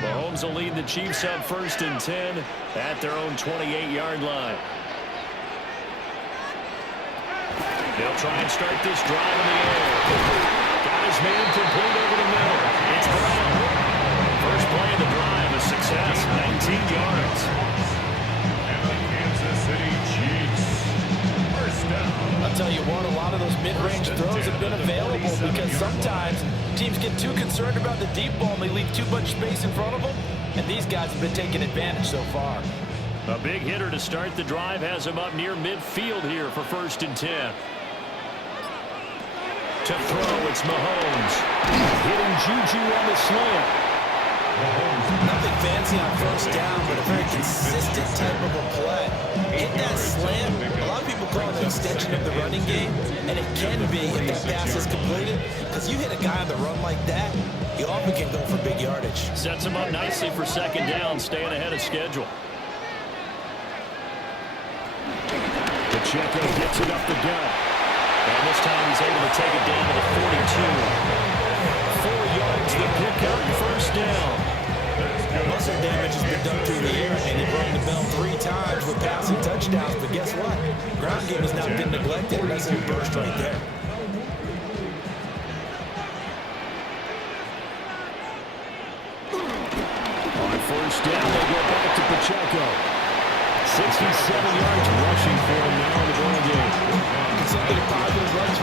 Mahomes will lead the Chiefs on 1st and 10 at their own 28-yard line. They'll try and start this drive in the air. Got his man complete over the middle. It's Brown. First play of the drive, a success, 19 yards. And the Kansas City Chiefs. First down. I'll tell you what, a lot of those mid-range throws have been available because sometimes teams get too concerned about the deep ball and they leave too much space in front of them, and these guys have been taking advantage so far. A big hitter to start the drive has him up near midfield here for 1st and 10. To throw, it's Mahomes. Hitting Juju on the slant. Nothing fancy on first down, but a very consistent type of a play. Hit that slam. A lot of people call it an extension of the running game, and it can be if that pass is completed. Because you hit a guy on the run like that, you often can go for big yardage. Sets him up nicely for 2nd down, staying ahead of schedule. Pacheco gets it up the gut. And this time he's able to take it down to the 42. 4 yards to pick up, 1st down. Muscle damage has been done through the air, and they've rung the bell 3 times with passing touchdowns. But guess what? Ground game has not been neglected. That's a burst right there. On 1st down, they go back to Pacheco. 67 yards rushing for him now in the ball game. Consecutive positive runs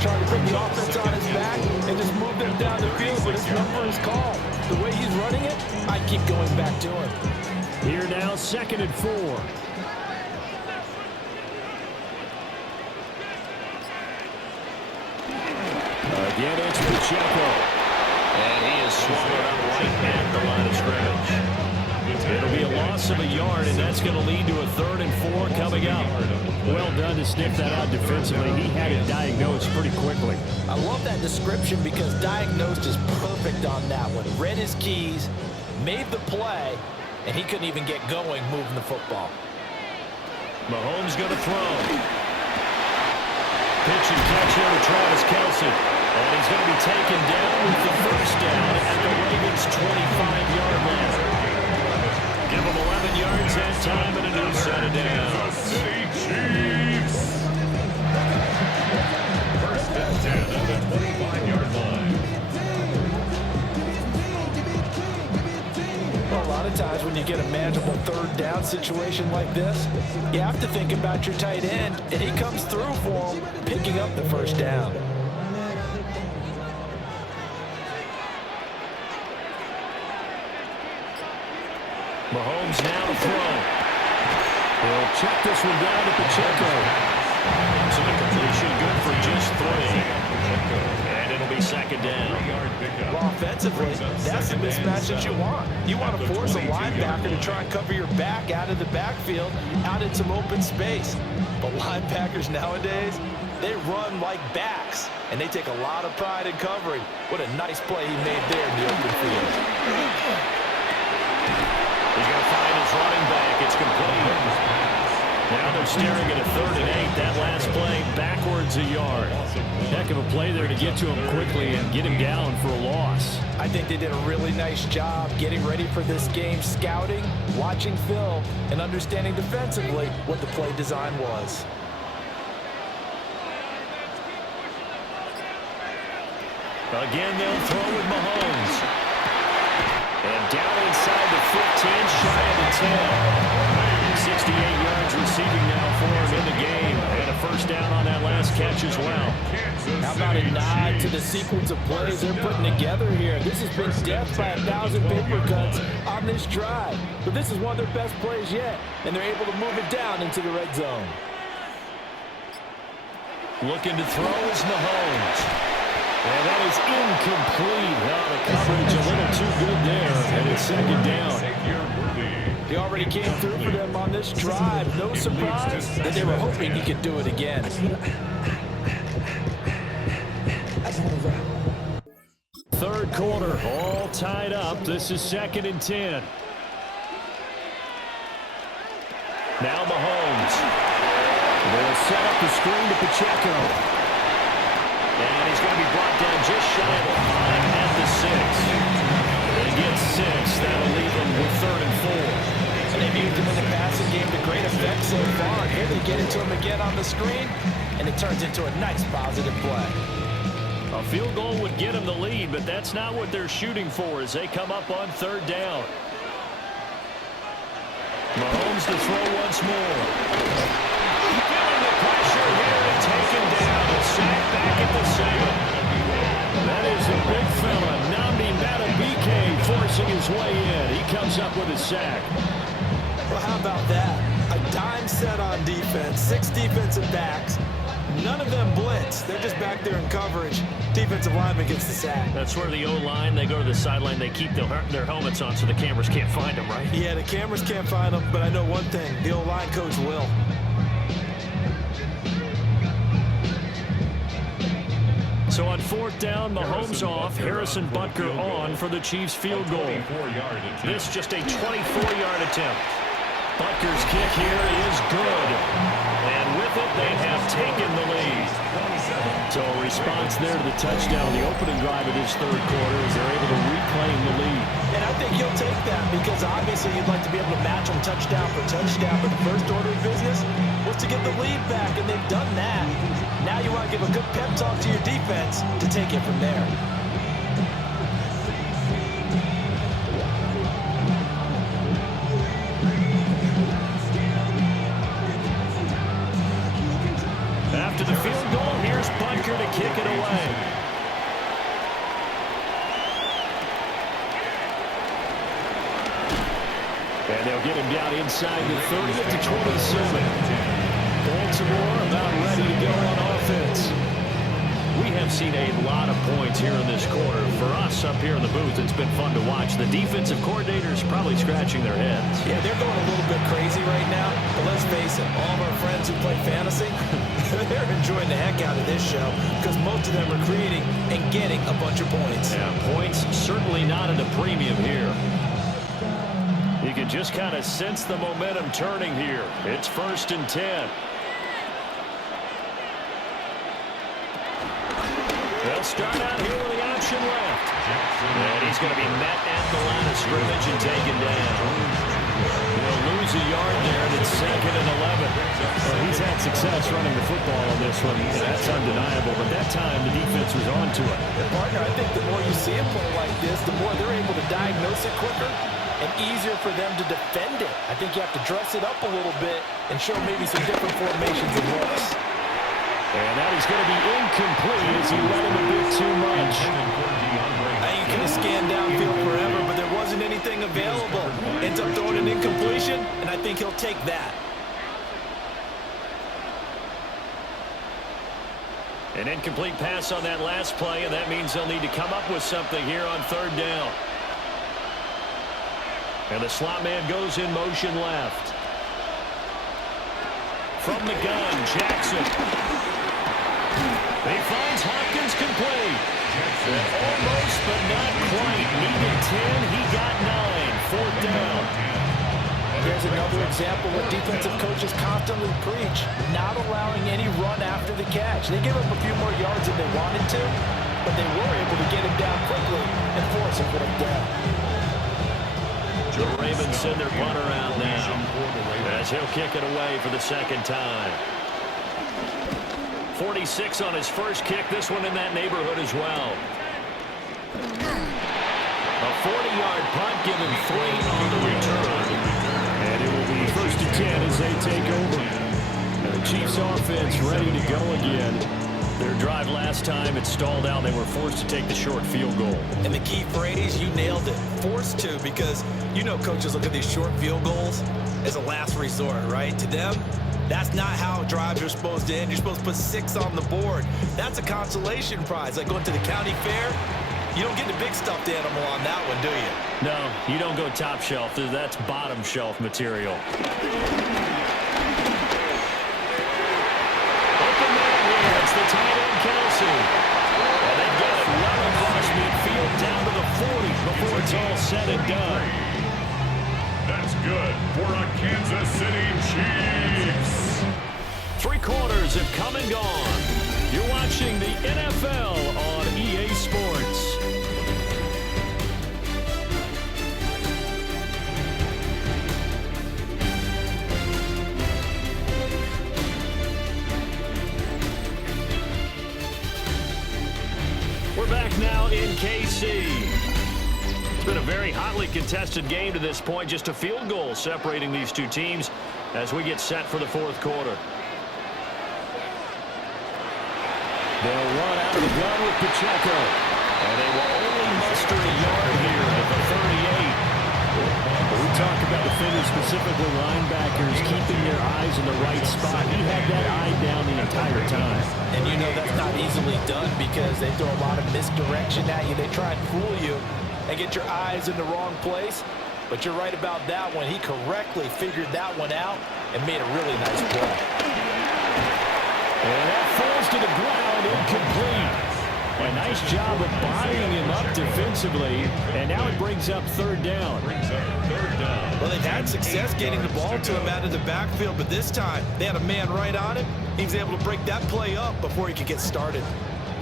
trying to put the offense on his back and just move them down the field, but his number is called. The way he's running it, I keep going back to him. Here now, 2nd and 4. Again, it's Pacheco. And he is swallowed up right at the line of scrimmage. It'll be a loss of a yard, and that's going to lead to a 3rd and 4 coming up. Well done to sniff that out defensively. He had it diagnosed pretty quickly. I love that description because diagnosed is perfect on that one. Read his keys, made the play, and he couldn't even get going moving the football. Mahomes going to throw. Pitch and catch here to Travis Kelce. And he's going to be taken down with the first down at the Ravens' 25-yard line. Give him 11 yards that time and a new set of downs. City Chiefs. 1st and 10 at the 25-yard line. Well, a lot of times when you get a manageable 3rd down situation like this, you have to think about your tight end, and he comes through for him, picking up the 1st down. Mahomes now to throw. He'll check this one down to Pacheco. It's an incompletion, good for just 3. And it'll be 2nd down. Well, offensively, that's the mismatch that you want. You want to force a linebacker to try and cover your back out of the backfield, out in some open space. But linebackers nowadays, they run like backs, and they take a lot of pride in covering. What a nice play he made there in the open field. He's going to find his running back. It's complete. Now they're staring at a 3rd and 8. That last play backwards a yard. Heck of a play there to get to him quickly and get him down for a loss. I think they did a really nice job getting ready for this game, scouting, watching film, and understanding defensively what the play design was. Again, they'll throw with Mahomes. And down inside the 15, shy of the 10. 68 yards receiving now for him in the game. And a 1st down on that last catch as well. How about a nod to the sequence of plays they're putting together here? This has been death by 1,000 paper cuts on this drive. But this is one of their best plays yet, and they're able to move it down into the red zone. Looking to throw is Mahomes. And that is incomplete. Now the coverage a little too good there, and it's 2nd down. He already came through for them on this drive. No surprise that they were hoping he could do it again. 3rd quarter, all tied up. This is 2nd and 10. Now Mahomes. They'll set up the screen to Pacheco. And he's going to be brought down just shy of the 5 at the 6. They get 6. That'll leave them with 3rd and 4. And they've used him in the passing game to great effect so far. Here they get it to him again on the screen, and it turns into a nice positive play. A field goal would get them the lead, but that's not what they're shooting for as they come up on 3rd down. Mahomes to throw once more. Feeling the pressure here and taken down and sacked back at the 7. That is a big fella, Namdi Madubuike, forcing his way in. He comes up with a sack. Well, how about that? A dime set on defense, 6 defensive backs. None of them blitz. They're just back there in coverage. Defensive lineman gets the sack. That's where the O-line, they go to the sideline, they keep their helmets on so the cameras can't find them, right? Yeah, the cameras can't find them, but I know one thing. The O-line coach will. So on 4th down, Mahomes off, Harrison Butker on for the Chiefs field goal. This just a 24-yard attempt. Butker's kick here is good. And with it, they have taken the lead. So a response there to the touchdown, the opening drive of this 3rd quarter, as they're able to reclaim the lead. And I think he'll take that because obviously you'd like to be able to match them touchdown for touchdown, but the first order of business was to get the lead back, and they've done that. Now you want to give a good pep talk to your defense to take it from there. After the field goal, here's Butker kicker to kick it away. And they'll get him down inside the 30 to 27. Baltimore about ready to go on offense. We have seen a lot of points here in this quarter. For us up here in the booth, it's been fun to watch. The defensive coordinators probably scratching their heads. Yeah, they're going a little bit crazy right now. But let's face it, all of our friends who play fantasy, they're enjoying the heck out of this show because most of them are creating and getting a bunch of points. Yeah, points certainly not at a premium here. You can just kind of sense the momentum turning here. It's 1st and 10. They'll start out here with the option left. And he's going to be met at the line of scrimmage and taken down. He'll lose a yard there, and it's 2nd and 11. Well, he's had success running the football on this one. That's undeniable. But that time, the defense was on to it. Partner, I think the more you see him play like this, the more they're able to diagnose it quicker and easier for them to defend it. I think you have to dress it up a little bit and show maybe some different formations and looks. And that is going to be incomplete as he let him a bit too much. You could have scanned downfield forever, but there wasn't anything available. Ends up throwing an incompletion, and I think he'll take that. An incomplete pass on that last play, and that means they'll need to come up with something here on 3rd down. And the slot man goes in motion left. From the gun, Jackson. He finds Hopkins complete. Almost, but not quite. Needed 10. He got 9. 4th down. Here's another example what defensive coaches constantly preach, not allowing any run after the catch. They give up a few more yards than they wanted to, but they were able to get him down quickly and force him to down. The Ravens send their punter out now as he'll kick it away for the 2nd time. 46 on his first kick. This one in that neighborhood as well. A 40-yard punt, given 3 on the return. And it will be 1st and 10 as they take over. And the Chiefs offense ready to go again. Their drive last time, it stalled out. They were forced to take the short field goal. And the key phrase, you nailed it, forced to, because you know coaches look at these short field goals as a last resort, right? To them, that's not how drives are supposed to end. You're supposed to put 6 on the board. That's a consolation prize. Like going to the county fair, you don't get the big stuffed animal on that one, do you? No, you don't go top shelf. That's bottom shelf material. It's the tight end, Kelsey. And they've got it well across midfield down to the 40 before it's all said and done. That's good for a Kansas City Chiefs. 3 quarters have come and gone. You're watching the NFL on EA Sports. We're back now in KC. It's been a very hotly contested game to this point. Just a field goal separating these two teams as we get set for the 4th quarter. They'll run out of the gun with Pacheco. And they will only muster a yard here at the 38. We talk about defenders, specifically linebackers, keeping their eyes in the right spot. He had that eye down the entire time. And you know that's not easily done because they throw a lot of misdirection at you. They try and fool you and get your eyes in the wrong place. But you're right about that one. He correctly figured that one out and made a really nice play. And that falls to the ground, incomplete. A nice job of bodying him up defensively, and now it brings up 3rd down. Well, they've had success getting the ball to him out of the backfield, but this time they had a man right on him. He was able to break that play up before he could get started.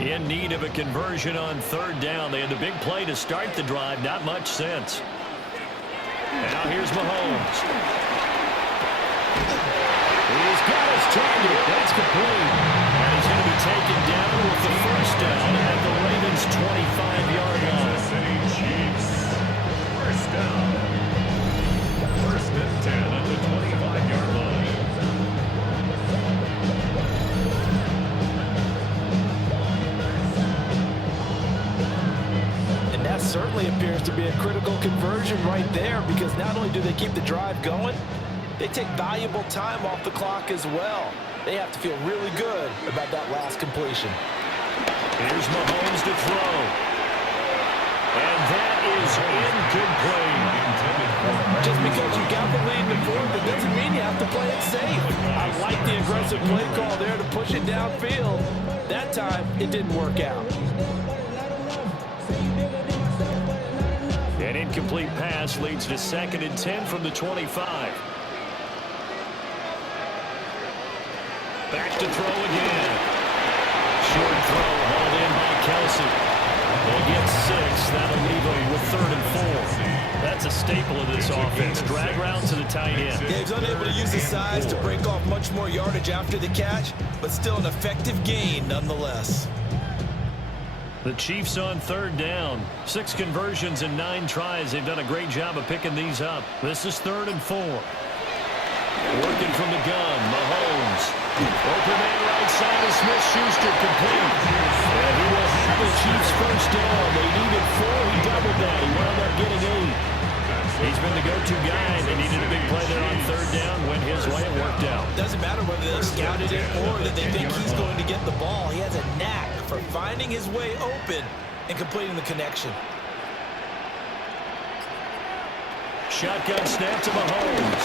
In need of a conversion on 3rd down. They had the big play to start the drive, not much sense. And now here's Mahomes. He's got his target. That's complete. And he's going to be taken down with the 1st down at the Ravens' 25-yard line. City Chiefs. 1st down. 1st and 10 at the 25-yard line. certainly appears to be a critical conversion right there, because not only do they keep the drive going, they take valuable time off the clock as well. They have to feel really good about that last completion. Here's Mahomes to throw. And that is incomplete. Just because you got the lead before, that doesn't mean you have to play it safe. I like the aggressive play call there to push it downfield. That time, it didn't work out. An incomplete pass leads to 2nd and 10 from the 25. Back to throw again. Short throw hauled in by Kelsey. They get 6. That'll leave them with 3rd and 4. That's a staple of this offense. Drag route to the tight end. Yeah, he's unable to use his size to break off much more yardage after the catch, but still an effective gain nonetheless. The Chiefs on 3rd down. 6 conversions and 9 tries. They've done a great job of picking these up. This is 3rd and 4. Working from the gun, Mahomes. Open man right side of Smith-Schuster, complete. And he will have the Chiefs first down. They needed 4. He doubled that. He wound up getting 8. He's been the go-to guy. They needed a big play there on 3rd down. Went his way and worked out. Doesn't matter whether they've scouted it or that they think he's going to get the ball. He has a knack for finding his way open and completing the connection. Shotgun snap to Mahomes.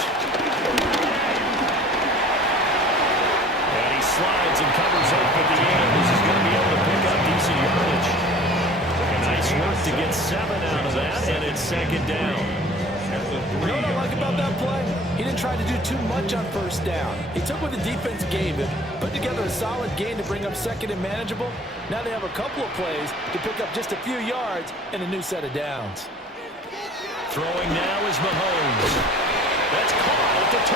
And he slides and covers up at the end. This is going to be able to pick up decent yardage. Nice work to get 7 out of that, and it's 2nd down. You know what I like about that play? He didn't try to do too much on 1st down. He took what the defense gave him, put together a solid gain to bring up 2nd and manageable. Now they have a couple of plays to pick up just a few yards and a new set of downs. Throwing now is Mahomes. That's caught at the 2.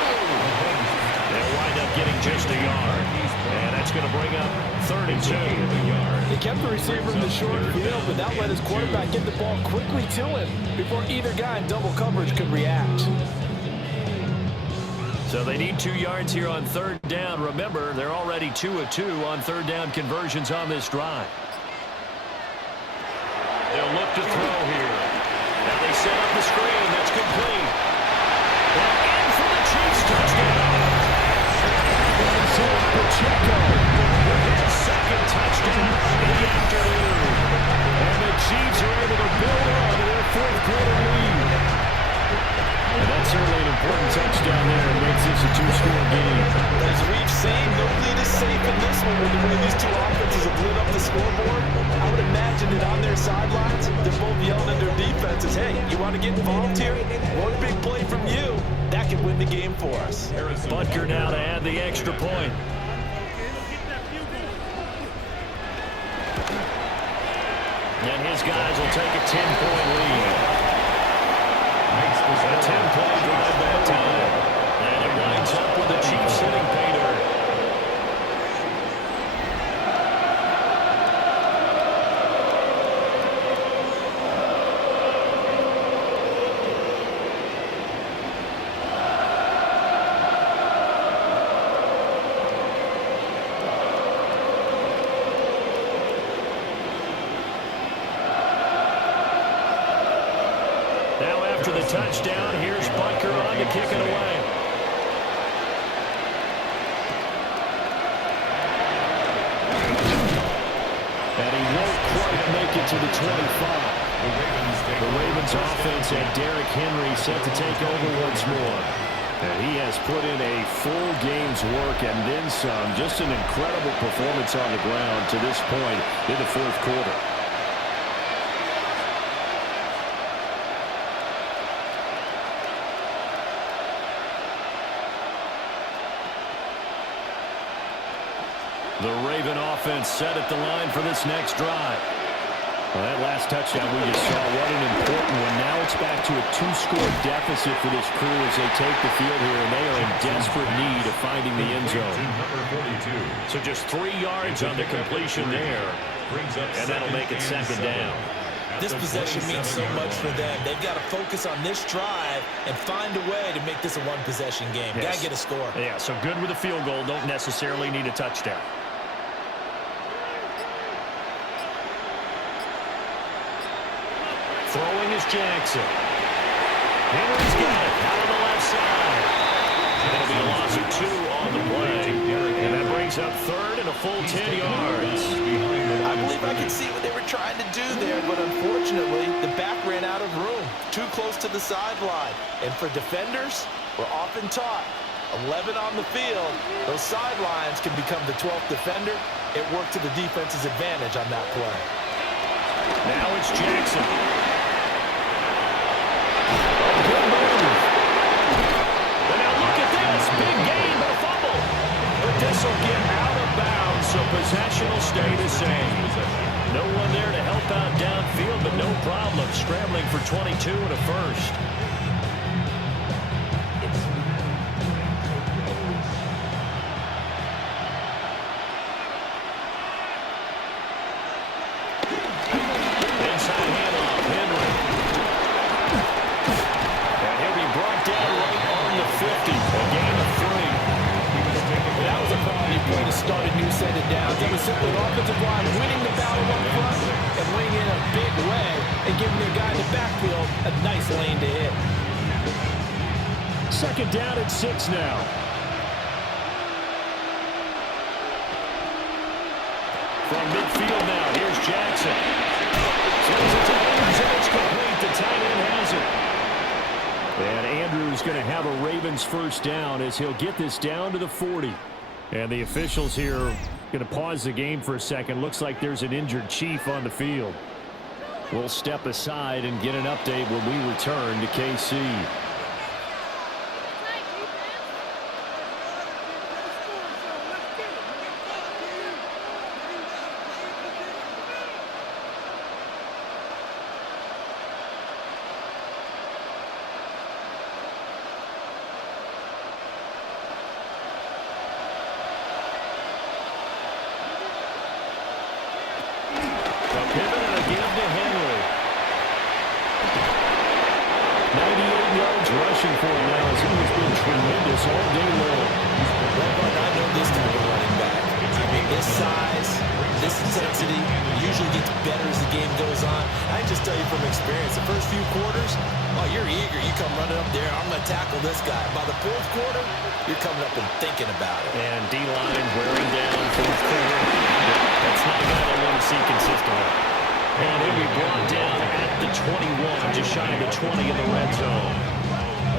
They'll wind up getting just a yard. And that's going to bring up 3rd and 2. He kept the receiver in the short field, but that let his quarterback get the ball quickly to him before either guy in double coverage could react. So they need 2 yards here on 3rd down. Remember, they're already 2 of 2 on 3rd down conversions on this drive. They'll look to throw here. Now they set up the screen. That's complete. And in for the Chiefs touchdown. Pacheco with his 2nd touchdown in the afternoon. And the Chiefs are able to build on to their 4th quarter lead. And that's certainly an important touchdown there. It makes this a 2-score game. As we've seen, no lead is safe in this one with the way these two offenses have lit up the scoreboard. I would imagine that on their sidelines, they're both yelling at their defenses, hey, you want to get involved here? One big play from you, that could win the game for us. Butker now to add the extra point. And his guys will take a 10-point lead. A 10-point drive that time. And it winds up with the Chiefs hitting pay dirt. Now after the touchdown, here's Butker on to kick it away. And he won't quite make it to the 25. The Ravens offense and Derrick Henry set to take over once more. And he has put in a full game's work and then some. Just an incredible performance on the ground to this point in the 4th quarter. The Raven offense set at the line for this next drive. Well, that last touchdown we just saw, what an important one. Now it's back to a 2-score deficit for this crew as they take the field here, and they are in desperate need of finding the end zone. So just 3 yards on the completion there, and that'll make it 2nd down. This possession means so much for them. They've got to focus on this drive and find a way to make this a one-possession game. Yes. Got to get a score. Yeah, so good with a field goal. Don't necessarily need a touchdown. Throwing Jackson. Henry's got it out on the left side. It'll be a loss of 2 on the play. And that brings up third and a full 10 yards. I believe I can see what they were trying to do there, but unfortunately, the back ran out of room. Too close to the sideline. And for defenders, we're often taught 11 on the field, those sidelines can become the 12th defender. It worked to the defense's advantage on that play. Now it's Jackson. Good move. And now look at this. Big gain, but a fumble. But this will get out of bounds, so possession will stay the same. No one there to help out downfield, but no problem. Scrambling for 22 and a first. Simply an offensive line winning the battle up front and winning in a big way and giving their guy in the backfield a nice lane to hit. Second down at 6 now. From midfield now, here's Jackson. Sends it to Andrews, and it's complete. The tight end has it. And Andrews going to have a Ravens first down as he'll get this down to the 40. And the officials here going to pause the game for a second. Looks like there's an injured Chief on the field. We'll step aside and get an update when we return to KC. Rushing for him now as he has been tremendous all day long. I know this type of running back. I mean, this size, this intensity usually gets better as the game goes on. I just tell you from experience, the first few quarters, oh, you're eager. You come running up there, I'm going to tackle this guy. By the fourth quarter, you're coming up and thinking about it. And D-line wearing down fourth quarter. That's not a guy I want to see consistently. And he'll be brought down at the 21, just shy of the 20 in the red zone.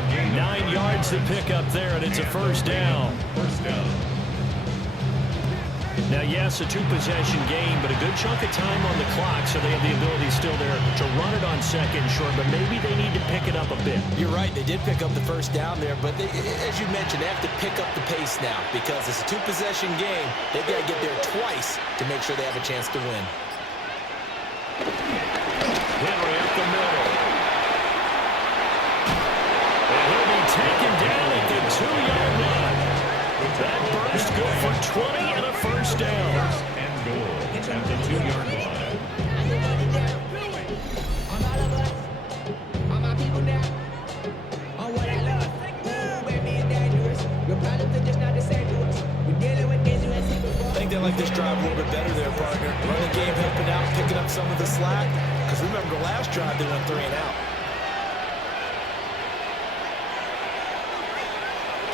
9 yards to pick up there, and it's a first down. Now, yes, a two-possession game, but a good chunk of time on the clock, so they have the ability still there to run it on second short, but maybe they need to pick it up a bit. You're right. They did pick up the first down there, but as you mentioned, they have to pick up the pace now because it's a two-possession game. They've got to get there twice to make sure they have a chance to win. Henry up the middle. And he'll be taken down at the 2-yard line. That burst good for 20 and a first down. And goal at the 2-yard line. I think they like this drive a little bit better there, partner. Running game helping out, picking up some of the slack. Because remember, the last drive they went 3 and out.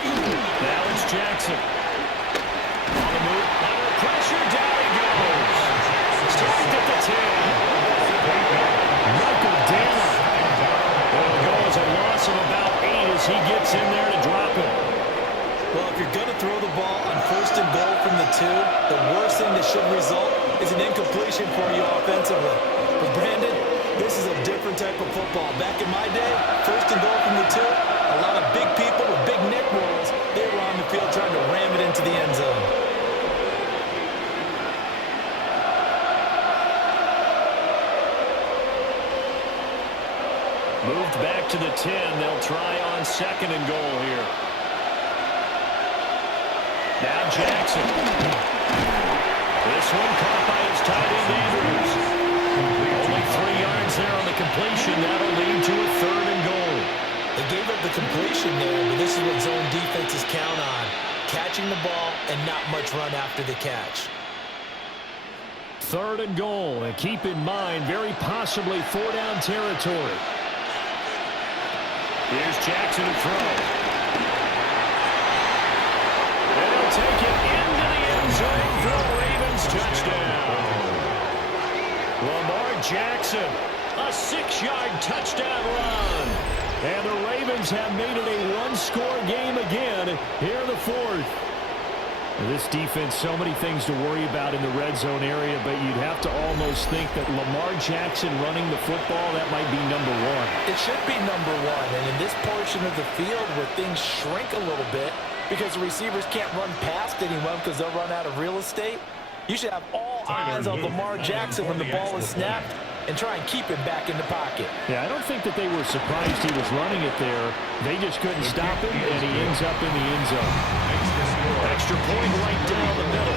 Now it's Jackson. On the move, under pressure, down he goes. Stopped at the 10. Michael Dana. It'll go as a loss of about 8 as he gets in there to drop it. Well, if you're going to throw the ball on first and goal from the 2, the worst thing that should result is an incompletion for you offensively. But Brandon, this is a different type of football. Back in my day, first and goal from the 2, a lot of big people with big Nick rolls, they were on the field trying to ram it into the end zone. Moved back to the 10. They'll try on second and goal here. Now Jackson. This one caught by his tight end Andrews. Only 3 yards there on the completion. That'll lead to a third and goal. They gave up the completion there, but this is what zone defenses count on. Catching the ball and not much run after the catch. Third and goal. And keep in mind, very possibly 4-down territory. Here's Jackson to throw. And he'll take it into the end zone for a Ravens touchdown. Lamar Jackson, a 6-yard touchdown run. And the Ravens have made it a one-score game again here in the fourth. This defense, so many things to worry about in the red zone area, but you'd have to almost think that Lamar Jackson running the football, that might be number one. It should be number one, and in this portion of the field where things shrink a little bit because the receivers can't run past anyone because they'll run out of real estate, you should have all eyes on Lamar Jackson when the ball is snapped and try and keep him back in the pocket. Yeah, I don't think that they were surprised he was running it there. They just couldn't stop him, and he ends up in the end zone. Extra point right down the middle.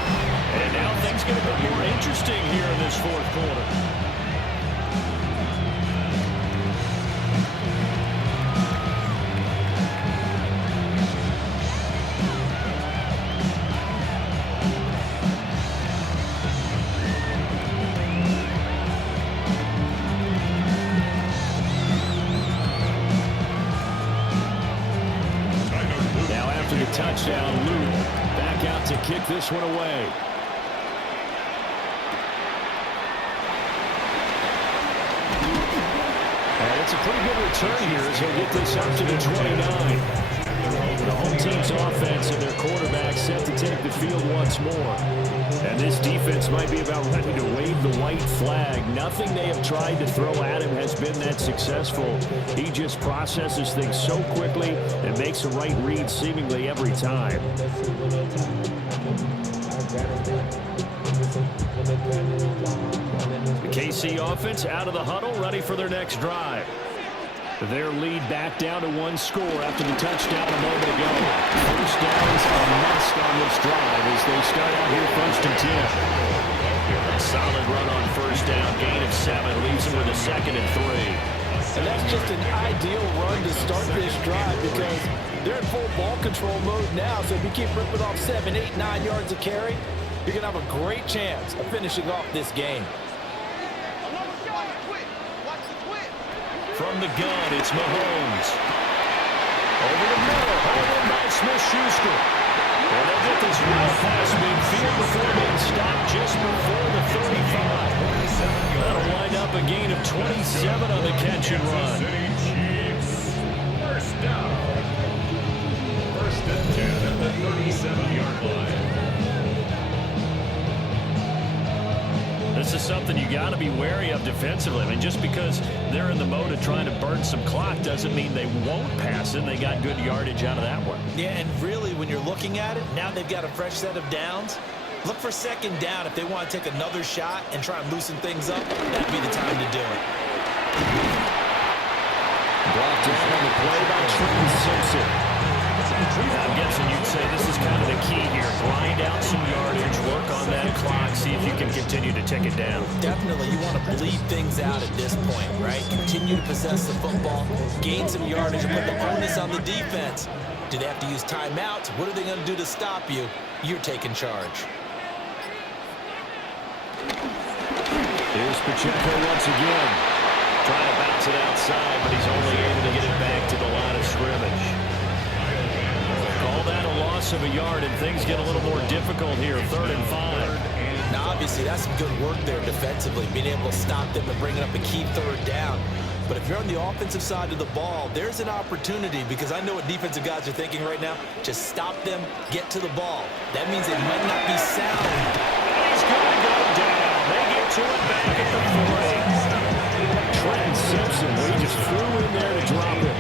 And now things get a bit more interesting here in this fourth quarter. Touchdown, Luke back out to kick this one away. And it's a pretty good return here as he'll get this up to the 29. The home team's offense and their quarterback set to take the field once more. And this defense might be about ready to wave the white flag. Nothing they have tried to throw at him has been that successful. He just processes things so quickly and makes the right read seemingly every time. The KC offense out of the huddle, ready for their next drive. Their lead back down to one score after the touchdown a moment ago. First down's a must on this drive as they start out here first and 10. A solid run on first down, gain of 7, leaves them with a 2nd and 3. And that's just an ideal run to start this drive because they're in full ball control mode now. So if you keep ripping off 7, 8, 9 yards of carry, you're going to have a great chance of finishing off this game. From the gun, it's Mahomes. Over the middle, hauled in by Smith-Schuster. And they'll get this well past midfield before being stopped just before the 35. That'll wind up a gain of 27 on the catch and run. First down. First and 10 at the 37-yard line. This is something you got to be wary of defensively. I mean, just because they're in the mode of trying to burn some clock doesn't mean they won't pass it. They got good yardage out of that one. Yeah, and really, when you're looking at it, now they've got a fresh set of downs. Look for second down if they want to take another shot and try and loosen things up. That'd be the time to do it. Brought down on the play by Trenton Simpson. I'm guessing you'd say this is kind of the key here. Grind out some yardage, work on that clock, see if you can continue to take it down. Definitely, you want to bleed things out at this point, right? Continue to possess the football, gain some yardage, and put the onus on the defense. Do they have to use timeouts? What are they going to do to stop you? You're taking charge. Here's Pacheco once again. Trying to bounce it outside, but he's only able to get it back to the line of scrimmage. Call that a loss of a yard, and things get a little more difficult here. 3rd and 5. Now, obviously, that's some good work there defensively, being able to stop them and bringing up a key 3rd down. But if you're on the offensive side of the ball, there's an opportunity because I know what defensive guys are thinking right now. Just stop them, get to the ball. That means it might not be sound. He's going to go down. They get to it back at the 40. Trenton Simpson, he just flew in there to drop it.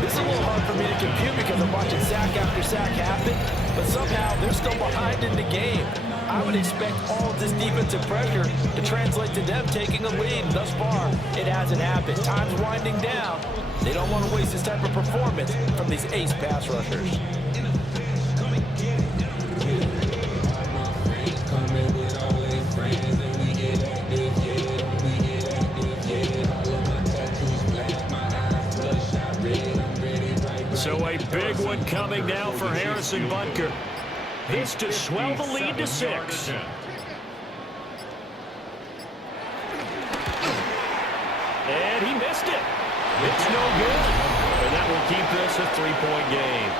This is a little hard for me to compute because I'm watching sack after sack happen, but somehow they're still behind in the game. I would expect all of this defensive pressure to translate to them taking a lead. Thus far, it hasn't happened. Time's winding down. They don't want to waste this type of performance from these ace pass rushers. So a big one coming now for Harrison Butker. This to swell the lead to 6. And he missed it. It's no good. and that will keep this a 3-point game.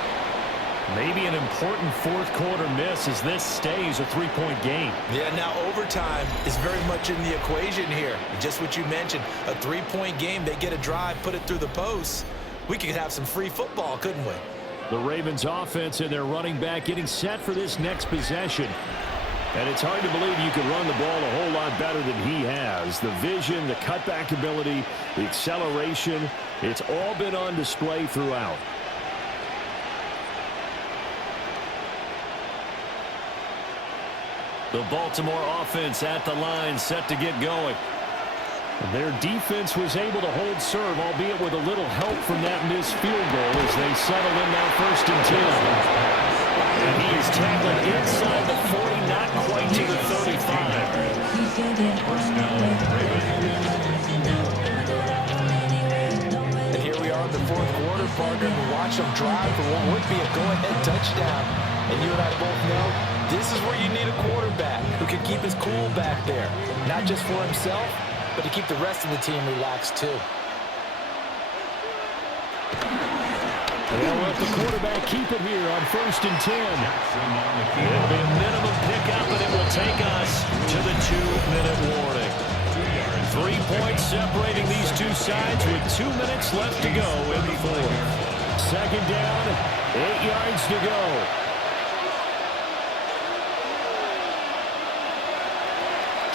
Maybe an important fourth quarter miss as this stays a 3-point game. Yeah, now overtime is very much in the equation here. Just what you mentioned, a 3-point game. They get a drive, put it through the post. We could have some free football, couldn't we? The Ravens offense and their running back getting set for this next possession. And it's hard to believe you can run the ball a whole lot better than he has. The vision, the cutback ability, the acceleration, it's all been on display throughout. The Baltimore offense at the line, set to get going. Their defense was able to hold serve, albeit with a little help from that missed field goal as they settle in now 1st and 10. And he is tackled inside the 40, not quite to the 35. And here we are in the fourth quarter, partner, and watch them drive for what would be a go-ahead touchdown. And you and I both know this is where you need a quarterback who can keep his cool back there, not just for himself, but to keep the rest of the team relaxed too. They'll let the quarterback keep it here on 1st and 10. It'll be a minimum pickup, and it will take us to the 2-minute warning. 3 points separating these two sides with 2 minutes left to go in the fourth. 2nd down, 8 yards to go.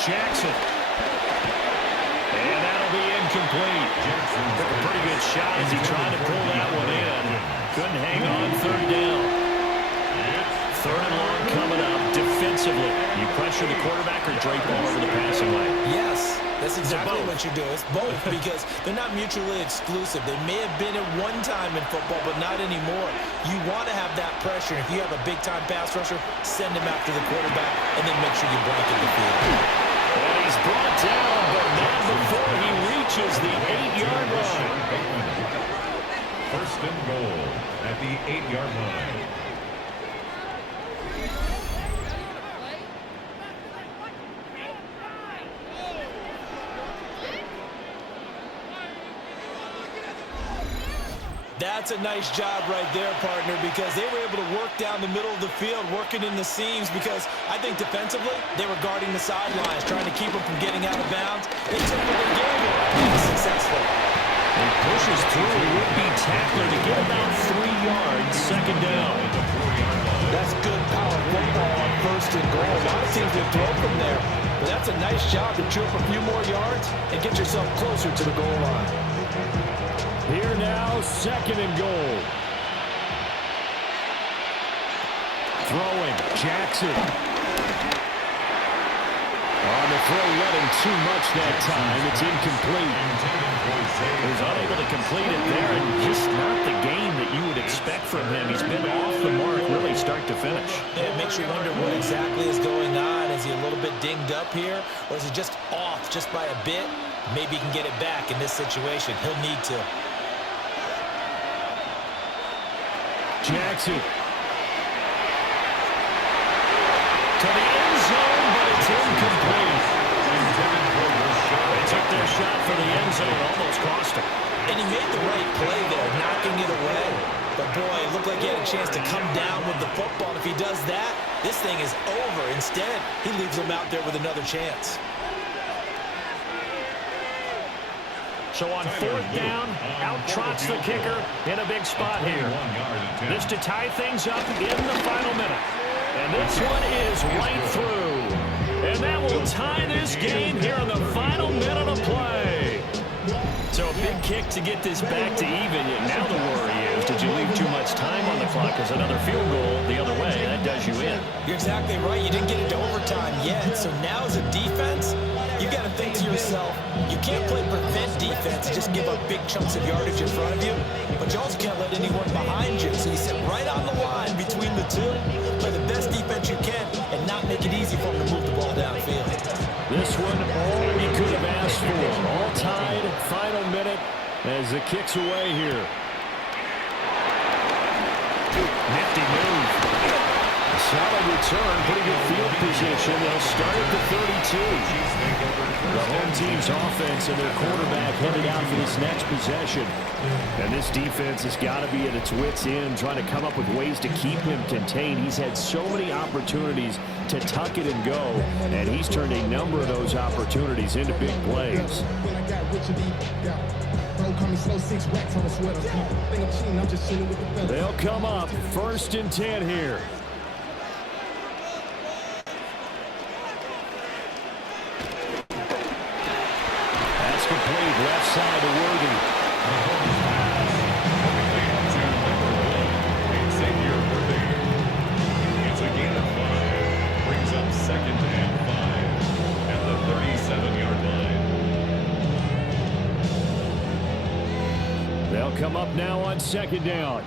Jackson. And that'll be incomplete. Took a pretty good shot as he tried to pull that one in. Couldn't hang on 3rd down. 3rd and long coming up defensively. You pressure the quarterback or drape all over the passing lane? Yes, that's exactly what you do. It's both because they're not mutually exclusive. They may have been at one time in football, but not anymore. You want to have that pressure. If you have a big-time pass rusher, send him after the quarterback, and then make sure you blanket the field. And he's brought down, but not before he reaches the 8-yard line. 1st and goal at the 8-yard line. That's a nice job right there, partner, because they were able to work down the middle of the field, working in the seams, because I think defensively, they were guarding the sidelines, trying to keep them from getting out of bounds. They took what they gave him, and was successful. He pushes through a would-be tackler to get about 3 yards, 2nd down. That's good power football on 1st and goal. A lot of teams will throw from there, but that's a nice job to chew up a few more yards and get yourself closer to the goal line. Here now, 2nd and goal. Throwing, Jackson. On the throw, letting too much that time. It's incomplete. He was unable to complete it there, and just not the game that you would expect from him. He's been off the mark, really start to finish. It makes you wonder what exactly is going on. Is he a little bit dinged up here, or is he just off just by a bit? Maybe he can get it back in this situation. He'll need to. Jackson. To the end zone, but it's incomplete. They took their shot for the end zone, almost cost him. And he made the right play there, knocking it away. But boy, it looked like he had a chance to come down with the football. And if he does that, this thing is over. Instead, he leaves him out there with another chance. So on 4th down, out trots the kicker in a big spot here. This to tie things up in the final minute. And this one is right through. And that will tie this game here in the final minute of play. So a big kick to get this back to even. Now the worry is, did you leave too much time on the clock? Because another field goal the other way, that does you in. You're exactly right. You didn't get into overtime yet. So now as a defense, you got to think to yourself, you can't play prevent defense and just give up big chunks of yardage in front of you, but you also can't let anyone behind you. So you sit right on the line between the two, play the best defense you can, and not make it easy for them to move the ball downfield. This one, all we could have asked for. All tied, final minute, as the kick's away here. Nifty move. Solid return. Pretty good field position. They'll start at the 32. The home team's offense and their quarterback headed out for this next possession. And this defense has got to be at its wits' end, trying to come up with ways to keep him contained. He's had so many opportunities to tuck it and go, and he's turned a number of those opportunities into big plays. They'll come up 1st and 10 here. That's complete, left side to Worthy. It's a gain of 5. Brings up 2nd and 5 at the 37-yard line. They'll come up now on 2nd down.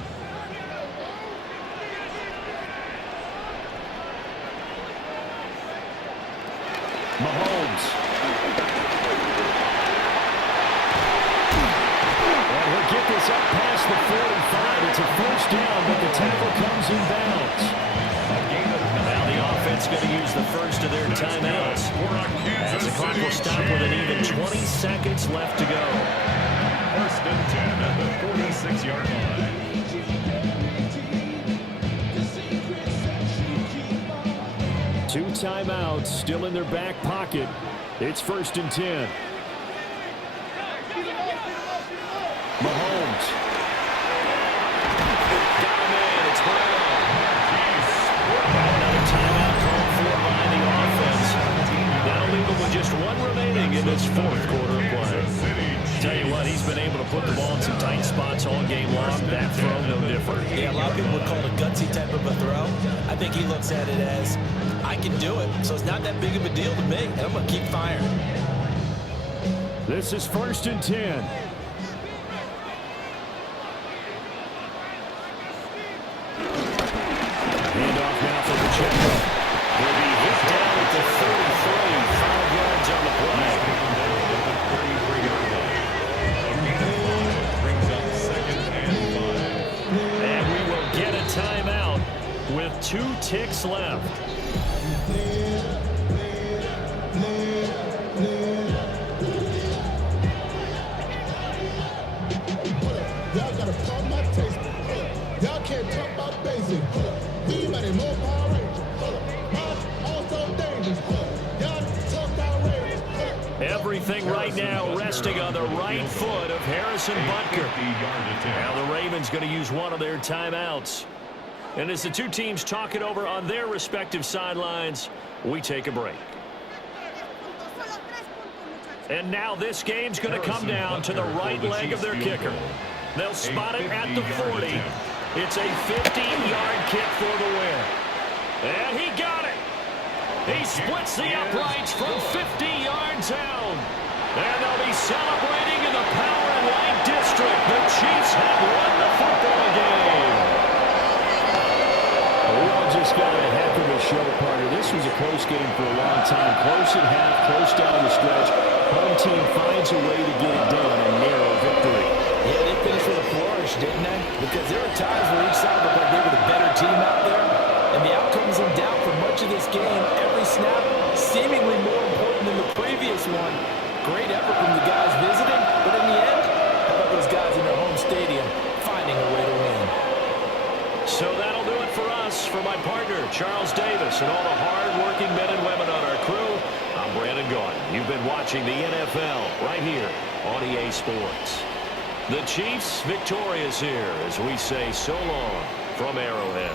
Mahomes. And he'll get this up past the 45. It's a 1st down, but the tackle comes in bounds. Now the offense going to use the first of their timeouts. As the clock will stop with an even 20 seconds left to go. 1st and 10 at the 46-yard line. Two timeouts still in their back pocket. It's 1st and 10. Mahomes. Got him in. It's Brown. Another timeout called for by the offense. That'll leave them with just one remaining in this 4th quarter of play. Tell you what, he's been able to put the ball in some tight spots all game long. That throw, no different. Yeah, a lot of people would call it a gutsy type of a throw. I think he looks at it as, I can do it, so it's not that big of a deal to me, and I'm going to keep firing. This is 1st and 10. Handoff now for Pacheco. He'll be hit down at the 33. 5 yards on the play. Brings up 2nd and 5. And we will get a timeout with 2 ticks left. Y'all gotta pump my taste. Y'all can't talk about basic. We mighty more Power Ranger. Also dangerous. Y'all talk outrageous. Everything right now resting on the right foot of Harrison Butker. Now the Ravens going to use one of their timeouts. And as the two teams talk it over on their respective sidelines, we take a break. And now this game's going to come down to the right leg of their kicker. They'll spot it at the 40. It's a 50-yard kick for the win. And he got it. He splits the uprights from 50 yards out. And they'll be celebrating in the Power and Light District. The Chiefs have won the football game. We all just got a heck of a show, partner. This was a close game for a long time. Close at half, close down the stretch. Home team finds a way to get it done, a narrow victory. Yeah, they finished with a flourish, didn't they? Because there were times where each side looked like they were the better team out there. And the outcome's in doubt for much of this game. Every snap seemingly more important than the previous one. Great effort from the guys visiting. But in the end, how about those guys in their home stadium finding a way to win? So that'll do it for us. For my partner, Charles Davis, and all the hard-working men and women on our crew, I'm Brandon Gaudin. You've been watching the NFL right here on EA Sports. The Chiefs victorious here as we say so long from Arrowhead.